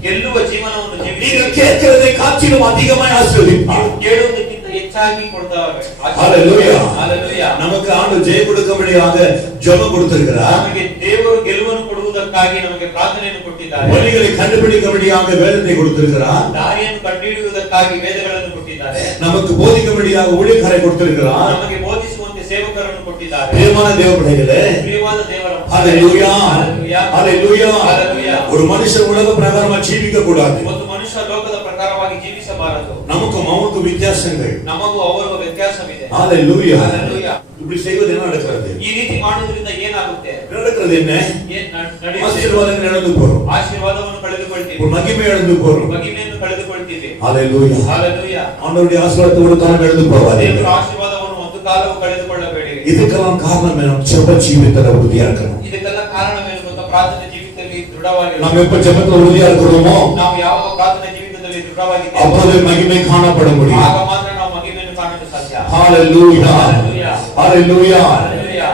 ಗೆಲ್ಲುವ ಜೀವನವನ್ನು ಜೀವಿಸಿ. நீங்கள் கேட்கிறதை காற்றிலும் அதிகமாய் ஆசீர்வதிப்பார். ಕೇಳುವುದಕ್ಕಿಂತ ಹೆಚ್ಚಾಗಿ ಕೊಡ್ತಾರೆ. hallelujah. Hallelujah. நமக்கு ஆண்டவர் ஜெயம் கொடுக்கும்படியாக ஜெபம் கொடுத்திருக்கிறார். ನಮಗೆ ದೇವರು ಗೆಲುವನ್ನು ಕೊಡುವುದಕ್ಕಾಗಿ ನಮಗೆ ಪ್ರಾರ್ಥನೆಯನ್ನು ಕೊಟ್ಟಿದ್ದಾರೆ. வழிகளை கண்டுபிடிக்கும்படியாக வேதத்தை கொடுத்திருக்கிறார். ದಾರಿಯನ್ನು ಕಂಡುಹಿಡಿಯುವುದಕ್ಕಾಗಿ ವೇದಗಳನ್ನು ಕೊಟ್ಟಿದ್ದಾರೆ. நமக்கு போதிக்கும்படியாக ஊழியக்காரை கொடுத்திருக்கிறார். ನಮಗೆ ಬೋಧಿಸುವಂತೆ ಸೇವಕರನ್ನು ಕೊಟ್ಟಿದ್ದಾರೆ. பிரியமான தேவ பிள்ளைகளே, ಪ್ರಿಯವಾದ ದೇವರ ஹalleluya. Hallelujah. ஹalleluya. Hallelujah. ஒரு மனுஷன் உலக பிரகாரமா ஜீவிக்க கூடாது. ಒಂದು ಮನುಷ್ಯ ಲೋಕದ ಪ್ರಕಾರವಾಗಿ ಜೀವಿಸಬಾರದು. நமக்கும் அவனுக்கும் வித்தியாசங்கள். ನಮಗೂ ಅವರಿಗೂ ವ್ಯತ್ಯಾಸವಿದೆ. ஹalleluya. Hallelujah. இப்படி செய்வது என்ன நடக்கிறது? ಈ ರೀತಿ ಮಾಡುವುದರಿಂದ ಏನಾಗುತ್ತೆ? நடக்கிறது என்ன? ಏನ್ ನಡೆಯುತ್ತೆ? ஆசீர்வாதங்கள் இழந்து போறோம். ಆಶೀರ್ವಾದವನ್ನು ಕಳೆದುಕೊಳ್ತೀವಿ. ஒரு மகிமை இழந்து போறோம். ಮಹಿಮೆಯನ್ನು ಕಳೆದುಕೊಳ್ತೀವಿ. ஹalleluya. Hallelujah. ஆண்டவருடைய ஆசீர்வாதத்தை ஒரு காலம் இழந்து போவாதீங்க. ದೇವರ ಆಶೀರ್ವಾದವನ್ನು ಒಂದು ಕಾಲವೂ ಕಳೆದುಕೊಳ್ಳಬೇಡಿ. இதுக்கெல்லாம் காரணம் என்ன? ஜெப ஜீவிதத்துல உறுதியா இருக்கணும். ಇದಕ್ಕೆಲ್ಲ ಕಾರಣವೇನು ಗೊತ್ತಾ? ಪ್ರಾರ್ಥನೆ ಜೀವಿತದಲ್ಲಿ ದೃಢವಾಗಿರಬೇಕು. நாம் எப்ப ஜெபத்துல உறுதியா இருக்கிறோமோ ನಾವು ಯಾವ ಪ್ರಾರ್ಥನೆ ಜೀವಿತದಲ್ಲಿ ದೃಢವಾಗಿದ್ದೇವೆ அப்போது மகிமை காணப்பட முடியும். ಆಗ ಮಾತ್ರ ನಾವು ಮಹಿಮೆಯನ್ನು ಕಾಣಲು ಸಾಧ್ಯ. ஹalleluya. Hallelujah. ஹalleluya. Hallelujah.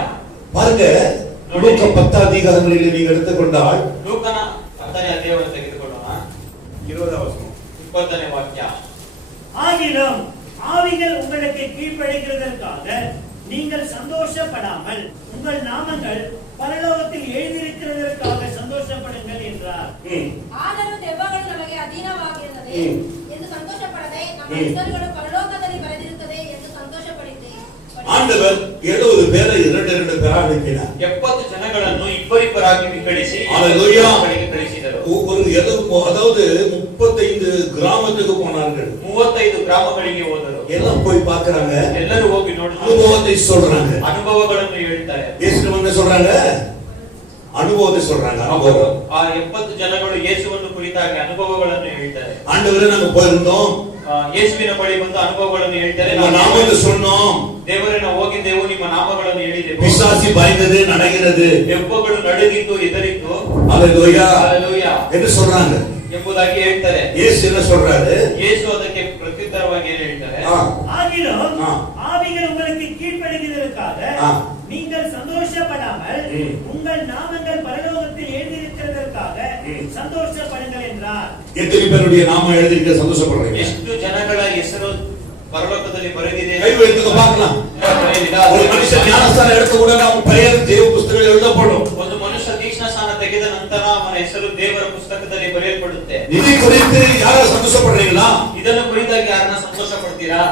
பாருங்க, லூக்கா 10 அதிகாரங்களில் நீங்க எடுத்துக்கொண்டால் ಲೂಕನ 10ನೇ ಅಧ್ಯಾಯವನ್ನು ತೆಗೆದುಕೊಳ್ಳೋಣ. 20வது வசனம். 20ನೇ ವಾಕ್ಯ. ஆகிலும் ஆவிகள் உங்களுக்கு கீழ்ப்படிகிறதற்காக நீங்கள் சந்தோஷப்படாமல் உங்கள் நாமங்கள் பரலோகத்தில் எழுதியிருக்கிறதற்காக சந்தோஷப்படுங்கள் என்றார். ಆದರೂ ದೆವ್ವಗಳು ನಮಗೆ ಅಧೀನವಾಗಿರುತ್ತದೆ ಎಂದು ಸಂತೋಷಪಡದೆ ನಮ್ಮ ಹೆಸರುಗಳು ಪರಲೋಕದಲ್ಲಿ ಬರೆದಿರುತ್ತದೆ ಎಂದು ಸಂತೋಷಪಡಿದ್ದೇವೆ. ஆண்டவர் 70 பேரை 2 பேரா அனுப்பினார். 70 ಜನಗಳನ್ನು ಇಬ್ಬರಿಬ್ಬರಾಗಿ ವಿಂಗಡಿಸಿ Hallelujah. ಕಡೆಗೆ ಕಳಿಸಿದರು. அதாவது 35 கிராமத்துக்கு போனார்கள். 35 ಗ್ರಾಮಗಳಿಗೆ ಹೋದರು. எல்லாம் போய் பார்க்கறாங்க. ಎಲ್ಲರೂ ಹೋಗಿ ನೋಡಿ அனுபவத்தை சொல்றாங்க. ಅನುಭವಗಳನ್ನು ಹೇಳ್ತಾರೆ. இயேசு என்ன சொல்றாங்க? ಅನುಭವத்தை சொல்றாங்க. அனுபவம். ಆ 70 ಜನಗಳು ಯೇಸುವನ್ನು ಕುರಿತಾಗಿ ಅನುಭವಗಳನ್ನು ಹೇಳ್ತಾರೆ. ஆண்டவரே நாங்க போயிருந்தோம். ಯೇಸುವಿನ ಬಳಿ ಬಂದು ಅನುಭವಗಳನ್ನು ಹೇಳ್ತಾರೆ. நம்ம நாமத்தை சொன்னோம். ದೇವರೇ ನಾವು ಹೋಗಿದ್ದೆವು, ನಿಮ್ಮ ನಾಮಗಳನ್ನು ಹೇಳಿದೆವು. பிசாசு பயந்தது, நடுங்கினது. ದೆವ್ವಗಳು ನಡುಗಿದ್ದು, ಹೆದರಿದ್ದು. ஹalleluya. ಹalleluya என்று சொல்றாங்க. ಎಂಬುದಾಗಿ ಹೇಳ್ತಾರೆ. இயேசு என்ன சொல்றாரு? ಯೇಸು ಅದಕ್ಕೆ ಪ್ರತ್ಯುತ್ತರವಾಗಿ ಏನು ಹೇಳ್ತಾರೆ? ஆகிலும் ஆவிகள் உங்களுக்கு கீழ்ப்படிகிறதற்காக நீங்கள் சந்தோஷப்படாமல் உங்கள் நாமங்கள் பரலோகத்தில் எழுதியிருக்கிறதற்காக சந்தோஷப்படுங்கள் என்றார். எத்தனை பேருடைய நாமம் எழுதியிருக்க சந்தோஷப்படுறீங்க? ಎಷ್ಟು ಜನಗಳ ಹೆಸರು பரலோகದಲ್ಲಿ ಬರೆದಿದೆ? கை வைத்துக்க பார்க்கலாம். ஒரு மனுஷன் ஞானஸ்தானம் எடுத்த உடனே அவன் பெயர் தேவ புத்தகத்தில் எழுதப்படும். ಒಂದು ಮನುಷ್ಯ ದೀಕ್ಷಾಸ್ನಾನ ತೆಗೆದ ನಂತರ ಅವನ ಹೆಸರು ದೇವರ ಪುಸ್ತಕದಲ್ಲಿ ಬರೆಯಲ್ಪಡುತ್ತೆ. இதை குறித்து யாரை சந்தோஷப்படுறீங்களா? ಇದನ್ನು ಕುರಿತಾಗಿ ಯಾರನ್ನ ಸಂತೋಷ ಪಡ್ತೀರಾ?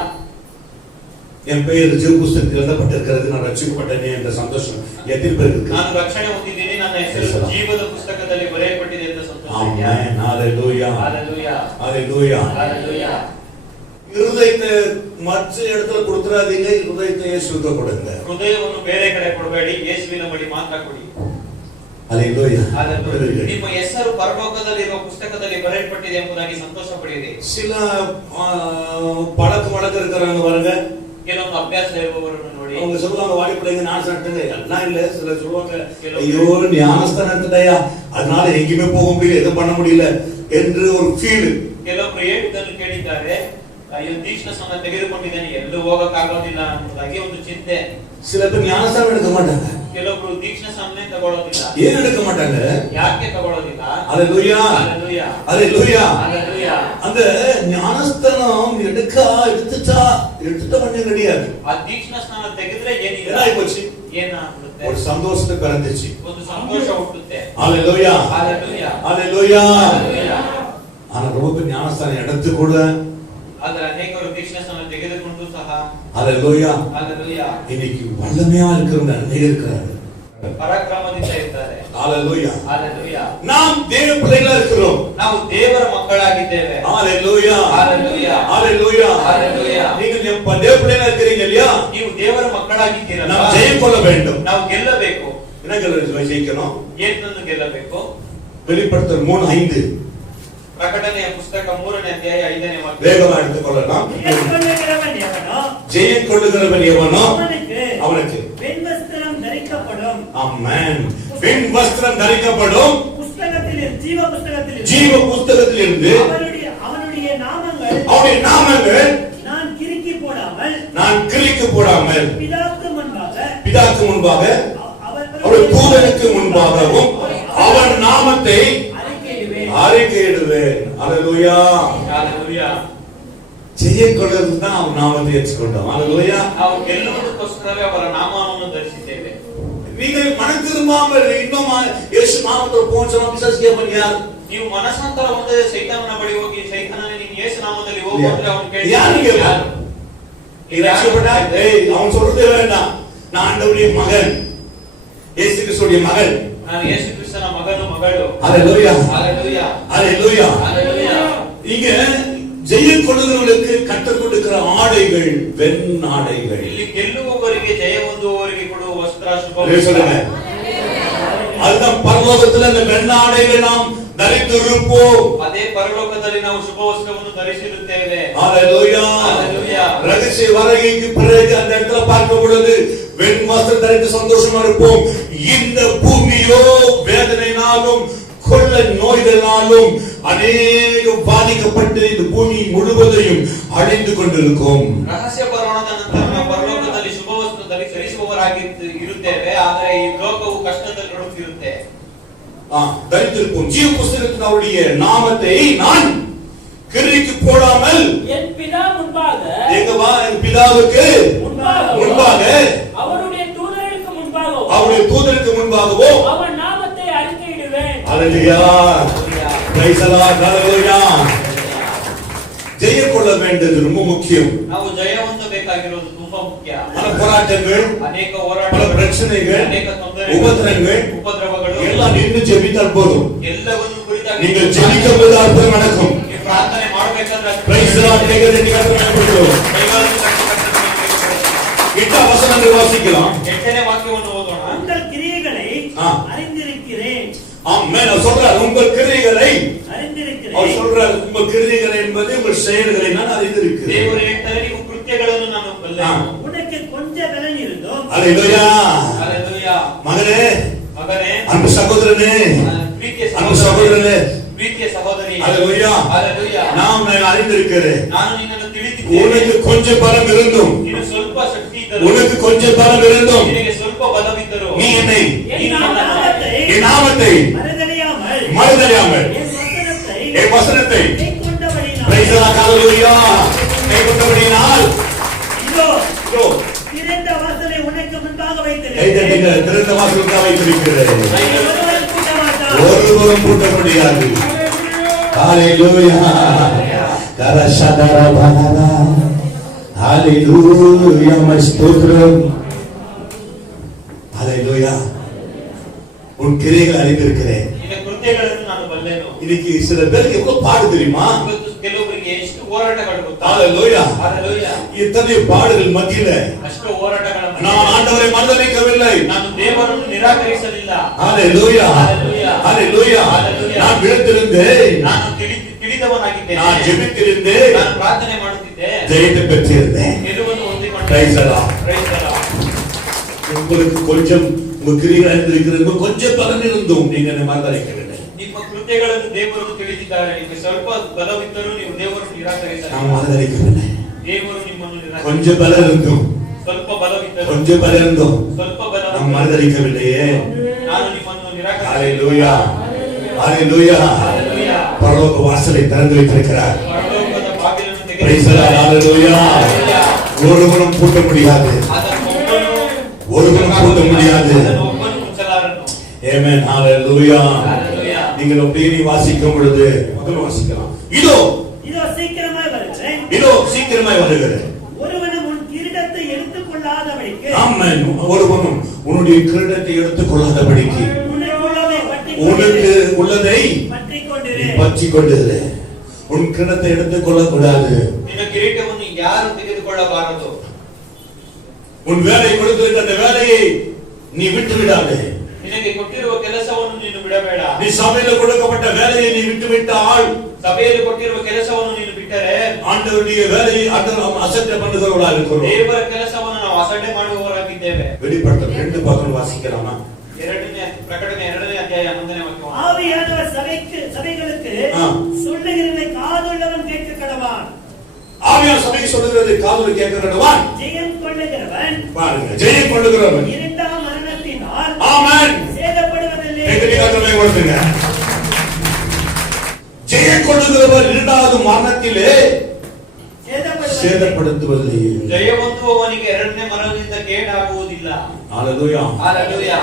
என் பெயர் ஜீவ புத்தகத்தில் எழுதப்பட்டிருக்கிறது, நான் ரட்சிக்கப்பட்டேனே என்ற சந்தோஷம் எத்தனை பேருக்கு இருக்கு? ನಾನು ರಕ್ಷಣೆ ಹೊಂದಿದ್ದೀನಿ, ನನ್ನ ಹೆಸರು ಜೀವದ ಪುಸ್ತಕದಲ್ಲಿ ಬರೆಯಲ್ಪಟ್ಟಿದೆ ಅಂತ ಸಂತೋಷ ಇದೆಯಾ? ஆமென். ஹalleluya. ஹalleluya. ஹalleluya. ஹalleluya. இருதயத்தை மற்ற இடத்துல கொடுத்துறாதீங்க, இருதயத்தை இயேசுவுக்கு கொடுங்க. ಹೃದಯವನ್ನು ಬೇರೆ ಕಡೆ ಕೊಡಬೇಡಿ, ಯೇಸುವಿನ ಬಳಿ ಮಾತ್ರ ಕೊಡಿ. ஹalleluya. ಹalleluya. ನಿಮ್ಮ ಹೆಸರು ಪರಲೋಕದಲ್ಲಿರುವ ಪುಸ್ತಕದಲ್ಲಿ ಬರೆಯಲ್ಪಟ್ಟಿದೆ ಎಂಬುದಾಗಿ ಸಂತೋಷ ಪಡೆಯಿರಿ. சில பழக்க வழக்கம் இருக்கிறாங்க பாருங்க. ಕೆಲವೊಂದು ಅಭ್ಯಾಸ ಇರುವವರನ್ನು ನೋಡಿ. அவங்க சொல்லுவாங்க, வாடிப்படைங்க ஞானஸ்தானம் எடுத்துங்க. எல்லாம் இல்ல, சில சொல்லுவாங்க, ஐயோ ஞானஸ்தானம் எடுத்துட்டயா, அதனால எங்கேயுமே போக முடியல, எதுவும் பண்ண முடியல என்று ஒரு ஃபீல். ಕೆಲವೊಬ್ರು ಹೇಳಿದ್ದನ್ನು ಕೇಳಿದ್ದಾರೆ, ಅಯ್ಯೋ ದೀಕ್ಷಾಸ್ನಾನ ತೆಗೆದುಕೊಂಡಿದ್ದೇನೆ ಎಲ್ಲೂ ಹೋಗಕ್ಕಾಗೋದಿಲ್ಲ ಅನ್ನೋದಾಗಿ ಒಂದು ಚಿಂತೆ. சில பேர் ஞானஸ்தானம் எடுக்க மாட்டாங்க. ಕೆಲವೊಬ್ರು ದೀಕ್ಷಾಸ್ನಾನ ತಗೊಳ್ಳೋದಿಲ್ಲ. ஏன் எடுக்க மாட்டாங்க? ಯಾಕೆ ತಗೊಳ್ಳೋದಿಲ್ಲ? ஹalleluya ஹalleluya ஹalleluya ஹalleluya. அந்த ஞானஸ்தானம் எடுத்துட்ட பண்ண கிடையாது. ಆ ದೀಕ್ಷಾಸ್ನಾನ ತೆಗೆದ್ರೆ ಏನಿಲ್ಲ, ಏನಾಯ್ತು? ಏನಾಗುತ್ತೆ? ஒரு சந்தோஷத்தை பிறந்துச்சு. ಒಂದು ಸಂತೋಷ ಹುಟ್ಟುತ್ತೆ. ஹalleluya ஹalleluya ஹalleluya. ஹalleluya. ஆனா ரொம்ப ஞானஸ்தானம் எடுத்து கூட ಆದ್ರೆ ಅನೇಕರು ದೀಕ್ಷಾಸ್ನಾನ ತೆಗೆದುಕೊಂಡು ಸಹ ஹalleluya ஹalleluya இன்னைக்கு வல்லமையா இருக்கிறவங்க நிறைய இருக்கிறாங்க. ಪರಾಕ್ರಮದಿಂದ ಇದ್ದಾರೆ. ஹalleluya ஹalleluya. நாம் தேவ பிள்ளைகளா இருக்கிறோம். ನಾವು ದೇವರ ಮಕ್ಕಳಾಗಿದ್ದೇವೆ. ஹalleluya ஹalleluya ஹalleluya ஹalleluya. நீங்க தேவ பிள்ளைகளா இருக்கிறீங்க இல்லையா? ನೀವು ದೇವರ ಮಕ್ಕಳಾಗಿದ್ದೀರಲ್ಲ, நாம் ஜெயம் கொள்ள வேண்டும். ನಾವು ಗೆಲ್ಲಬೇಕು. என்ன ஜெயிக்கணும்? ಏನನ್ನು ಗೆಲ್ಲಬೇಕು? வெளிப்படுத்தல் 3:5 ಪ್ರಕಟಣೆಯ ಪುಸ್ತಕ 3ನೇ ಅಧ್ಯಾಯ 5ನೇ ವಾಕ್ಯ. வேகமா எடுத்துக்கொள்ளலாம். கொள்ளுகிறவன் எவனோ ஜெயம் கொள்ளுகிறவன் எவனோ அவனுக்கு வெண்வஸ்திரம் தரிக்கப்படும். ஆமென். வெண் வஸ்திரம் தரிக்கப்படும். ஜீவ புஸ்தகத்தில் ஜீவ புஸ்தகத்திலிருந்து அவனுடைய நாமங்கள் நான் கிறுக்கி போடாமல் பிதாக்கு முன்பாக அவர் தூதனுக்கு முன்பாகவும் அவன் நாமத்தை அறிக்கையிடுவேன். ஹalleluya ஹalleluya. ஜெயம் கொள்ளுறது தான் அவன் நாமத்தை ஏற்றுக்கொண்டோம். ஹalleluya. ನಾವು ಗೆಲ್ಲುವುದಕ್ಕೋಸ್ಕರವೇ ಅವರ ನಾಮವನ್ನು ಧರಿಸಿದ್ದೇವೆ. நீங்கள் மனம் திரும்பாமல் இன்னும் இயேசு நாமத்தில் போஞ்சோம் பிசாசுக்கு பண்ணியார். ನೀವು ಮನಸ್ಸಾಂತರ ಹೊಂದದೆ ಸೈತಾನನ ಬಳಿ ಹೋಗಿ ಸೈತಾನನೇ ನೀನು ಯೇಸು ನಾಮದಲ್ಲಿ ಹೋಗು ಅಂದ್ರೆ ಅವನು யார் ரட்சிக்கப்பட்டா அவன் சொல்றதே வேண்டாம். நான் ஆண்டவருடைய மகன், இயேசு கிறிஸ்துவின் மகன், ನಾನು ಯೇಸು ಕ್ರಿಸ್ತನ ಮಗನು ಮಗಳು. ஹalleluya ஹalleluya ஹalleluya ஹalleluya. இங்க ஜெயம் கொள்ளுகிறவர்களுக்கு கற்றுக் கொடுக்கிற ஆடைகள் வெண் ஆடைகள். ಇಲ್ಲಿ ಗೆಲ್ಲುವವರಿಗೆ ಜಯ ಹೊಂದುವವರಿಗೆ ಕೊಡುವ ವಸ್ತ್ರ ಶುಭ சொல்லுங்க. அதுதான் பரலோகத்துல அந்த வெண் ஆடைகளை நாம் தரித்திருப்போம். ಅದೇ ಪರಲೋಕದಲ್ಲಿ ನಾವು ಶುಭ ವಸ್ತ್ರವನ್ನು ಧರಿಸಿರುತ್ತೇವೆ. ஹalleluya ஹalleluya. ரகசிய வருகைக்கு பிறகு அந்த இடத்துல பார்க்கும் பொழுது வெண் வஸ்திரம் தரித்து சந்தோஷமா இருப்போம். இந்த பூமியோ வேதனையினாலும் கொள்ள நோய்களாலும் அநேகம் பாதிக்கப்பட்டு இந்த பூமி முழுவதையும் அழிந்து கொண்டிருக்கும். ರಹಸ್ಯ ಪರಮಾಣದ ನಂತರ ನಾವು ಪರಲೋಕದಲ್ಲಿ ಶುಭ ವಸ್ತ್ರ ಧರಿಸುವವರಾಗಿ ಇರುತ್ತೇವೆ. ಆದರೆ ಈ ಲೋಕವು ಕಷ್ಟದಲ್ಲಿ ನಡುತ್ತಿರುತ್ತೆ. தரித்திருப்போம். ஜீவ புஸ்தகத்தில் அவருடைய நாமத்தை நான் கிறுக்கி போடாமல் என் பிதா முன்பாக எங்க என் பிதாவுக்கு முன்பாக அவருடைய தூதருக்கு முன்பாகவோ அவன் நாமத்தை அறிக்கையிடுவேன். ஹalleluya praise the Lord hallelujah. ஜெயம் கொள்ள வேண்டியது ரொம்ப முக்கியம். ನಾವು ಜಯ ಹೊಂದಬೇಕಾಗಿರೋದು ತುಂಬಾ ಮುಖ್ಯ. பல போராட்டங்கள், ಅನೇಕ பல ಹೋರಾಟಗಳು, பிரச்சனைகள், ಅನೇಕ ತೊಂದರೆಗಳು, உபத்திரவங்கள் எல்லாம் நின்று ஜெபித்தால் போதும். ಎಲ್ಲವನ್ನು ಕುರಿತಾಗಿ நீங்கள் ஜெபிக்கும்போது அற்புதம் நடக்கும். ನೀವು ಪ್ರಾರ್ಥನೆ ಮಾಡಬೇಕಾದ್ರೆ praise the Lord கைகளை தட்டுங்கள். இட்ட வசனங்களை வாசிக்கலாம். 8ನೇ வாಕ್ಯವನ್ನು ಓದೋಣ. உங்கள் கிரியைகளை அறிந்திருக்கிறேன். ஆமென். அவர் சொல்றார் உங்கள் கிரியைகளை அறிந்திருக்கிறேன். அவர் சொல்றார் உங்கள் கிரியைகள் என்பது உங்கள் செயல்களை நான் அறிந்திருக்கிறேன். ದೇವರು ಹೇಳ್ತಾರೆ ನೀವು ಕೃತ್ಯಗಳನ್ನು ನಾನು ಬಲ್ಲೆನು. உனக்கு கொஞ்ச பலன் இருந்தும் ஹalleluya ஹalleluya. மகனே ಮಗನೇ, அன்பு சகோதரனே, ಪ್ರೀತಿಯ அன்பு ಸಹೋದರನೇ, சகோதரனே, ಪ್ರೀತಿಯ ಸಹೋದರಿ, ஹalleluya ஹalleluya. நான் அறிந்திருக்கிறேன். ನಾನು ನಿನ್ನನ್ನು ತಿಳಿದಿದ್ದೇನೆ. உனக்கு கொஞ்சம் பலம் இருந்தும், ನೀನು ಸ್ವಲ್ಪ ಶಕ್ತಿ ಇದ್ದರೂ, உனக்கு கொஞ்சம் பலம் இருந்தும், ನಿನಗೆ ಸ್ವಲ್ಪ ಬಲವಿದ್ದರೂ, நீ என்னை என் நாமத்தை மறுதலியாமல் என் வசனத்தை praise the Lord hallelujah கைக்கொண்டபடியினால் இதோ இதோ திறந்த வாசலை உனக்கு முன்பாக வைத்திருக்கிறேன். திறந்த வாசலுக்காக வைத்திருக்கிறேன். ஒருவரும் ஒருவரும் பூட்ட முடியாது. ஹalleluya கரஷதர பலரா ஹalleluya ஸ்தோத்திரம். ஹalleluya உன் கிரியைகளை அறிந்திருக்கிறேன். ನಿನ್ನ ಕೃತ್ಯಗಳನ್ನು ನಾನು ಬಲ್ಲೆನು. இன்னைக்கு சில பேருக்கு எவ்வளவு பாடு தெரியுமா? ಇವತ್ತು ಕೆಲವರಿಗೆ ಎಷ್ಟು ಹೋರಾಟಗಳು ಗೊತ್ತಾ? ஹalleluya ஹalleluya. இத்தனை பாடுகள் மத்தியில ಅಷ್ಟು ಹೋರಾಟಗಳ ಮಧ್ಯೆ நான் ஆண்டவரை மறுதலிக்கவில்லை. ನಾನು ದೇವರನ್ನು ನಿರಾಕರಿಸಲಿಲ್ಲ. ஹalleluya ஹalleluya. ஹalleluya ஹalleluya. நான் விழுந்திருந்தேன், ನಾನು ತಿಳಿದವನಾಗಿದ್ದೇನೆ. நான் ஜெபித்திருந்தேன், ನಾನು ಪ್ರಾರ್ಥನೆ ಮಾಡುತ್ತಿದ್ದೆ, ஜெயத்தை பெற்றிருந்தேன். ಗೆಲುವನ್ನು ಹೊಂದಿಕೊಂಡೆ. Praise the Lord. Praise the Lord. உங்களுக்கு கொஞ்சம் உங்க கிரியை அறிந்திருக்கிறது, கொஞ்சம் பலன் இருந்தும் நீங்க என்ன மறுதலிக்கவில்லை. ನಿಮ್ಮ ಕೃತ್ಯಗಳನ್ನು ದೇವರನ್ನು ತಿಳಿದಿದ್ದ ಹೇಳ್ತಿದ್ದಾರೆ, ನಿಮಗೆ ಸ್ವಲ್ಪ ಬಲವಿದ್ದರೂ ನೀವು ದೇವರನ್ನು ನಿರಾಕರಿಸಲ್ಲ. நாம் ஆதரிக்கவில்லை. ದೇವರು ನಿಮ್ಮನ್ನು ನಿರಾಕರಿಸಲ್ಲ. கொஞ்சம் பலம் இருந்தோம், ಸ್ವಲ್ಪ ಬಲವಿದ್ದರೂ, கொஞ்சம் பலம் இருந்தோம், ಸ್ವಲ್ಪ நாம் ಬಲ ஆதரிக்கவில்லையே. ನಾನು ನಿಮ್ಮನ್ನು ನಿರಾಕರಿಸಲ್ಲ. ஹalleluya, ஹalleluya. ஹalleluya. பரலோக வாசலை திறந்து வைத்திருக்கிறார். ಪರಲೋಕದ ಬಾಗಿಲನ್ನು Praise the Lord. ஹalleluya. ஒருவனும் பூட்ட முடியாது, ஒருவனும் பூட்ட முடியாது. Amen. ஹalleluya. நீங்கள் அப்படியே வாசிக்கும் பொழுது முதல்ல வாசிக்கலாம். இதோ இதோ சீக்கிரமாய் வருகிறேன். இதோ சீக்கிரமாய் வருகிறேன். ஒருவனும் உன் கிரீடத்தை எடுத்துக் கொள்ளாதபடிக்கு. ஆமென். ஒருவனும் உன்னுடைய கிரீடத்தை எடுத்துக் கொள்ளாதபடிக்கு உனக்கு உள்ளதை பற்றிக் கொண்டிரு. உன் கிரீடத்தை எடுத்துக் கொள்ளக்கூடாது. ನಿನ್ನ ಕಿರೀಟವನ್ನು ಯಾರು ತೆಗೆದುಕೊಳ್ಳಬಾರದು. உன் வேலை கொடுத்திருக்கிற அந்த வேலையை நீ விட்டு விடாதே. ನಿನಗೆ ಕೊಟ್ಟಿರುವ ಕೆಲಸವನ್ನು ನೀನು ಬಿಡಬೇಡ. நீ சபையில் கொடுக்கப்பட்ட வேலையை நீ விட்டு விட்டால், ಸಭೆಯಲ್ಲಿ ಕೊಟ್ಟಿರುವ ಕೆಲಸವನ್ನು ನೀನು ಬಿಟ್ಟರೆ ஆண்டவருடைய வேலையை ஆண்டவர் அசட்டை பண்ணுகிறவர்களாக இருக்கிறோம். ದೇವರ ಕೆಲಸವನ್ನು ನಾವು ಅಸಡ್ಡೆ ಮಾಡುವವರಾಗಿದ್ದೇವೆ. வெளிப்படுத்தல் 2:11 வாசிக்கலாமா? ಪ್ರಕಟಣೆ 2ನೇ ಅಧ್ಯಾಯ 11ನೇ ವಾಕ್ಯ. ஆவியானவர் சபைகளுக்கு சொல்லுகிறதை காதுள்ளவன் கேட்க கடவான். ஆவியானவர் சபைக்கு சொல்லுகிறதை காதுள்ள கேட்க கடவான். ஜெயம் கொள்ளுகிறவன், பாருங்க, ஜெயம் கொள்ளுகிறவன் இரண்டாம் மரணத்தினால் ஆமென் சேதப்படுவதில்லை. எதிரிகாரமே கொடுங்க. ஜெயம் கொள்ளுகிறவன் இரண்டாவது மரணத்திலே சேதப்படுத்துவதில்லை. ಜಯ ಹೊಂದುವವನಿಗೆ ಎರಡನೇ ಮರಣದಿಂದ ಕೇಡಾಗುವುದಿಲ್ಲ. ஹalleluya. ஹalleluya.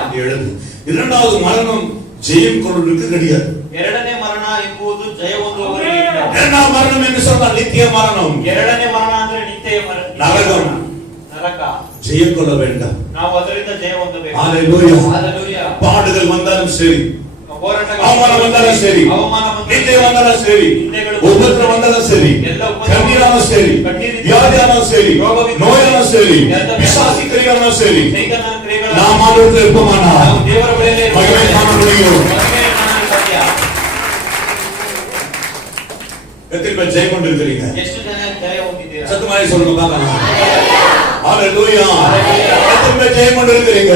இரண்டாவது மரணம் ஜெயம் கொள்வதற்கு கிடையாது. ಎರಡನೇ ಮರಣ ಎಂಬುದು ಜಯ ಹೊಂದುವವರಿಗೆ ಇಲ್ಲ. இரண்டாம் மரணம் என்று சொன்னால் நித்திய மரணம். ಎರಡನೇ ಮರಣ ಅಂದ್ರೆ ನಿತ್ಯ ಮರಣ, நரகம். ನರಕ. ஜெயம் கொள்ள வேண்டாம். ನಾವು ಅದರಿಂದ ಜಯ ಹೊಂದಬೇಕು. ஹalleluya. ஹalleluya. பாடுகள் வந்தாலும் சரி, ಹೋರಾಟಗಳು அவமானம் வந்தாலும் சரி, நிந்தை வந்தாலும் சரி, உபத்திரம் வந்தாலும் சரி, கண்ணீராலும் சரி, வியாதியாலும் சரி, நோயாலும் சரி, பிசாசு கிரியாலும் சரி, நாம் ஆண்டவரில் இருப்போமானால் ದೇವರ ಬಳಿಯಲ್ಲಿ மகிமை காண முடியும். எத்தனை பேர் ஜெயம் கொண்டிருக்கிறீங்க? ಎಷ್ಟು ಜನ ಜಯ ಹೊಂದಿದ್ದೀರಾ? சத்தமாய் சொல்லுங்க பார்க்கலாம். ஹalleluya. எத்தனை பேர் ஜெயம் கொண்டிருக்கிறீங்க?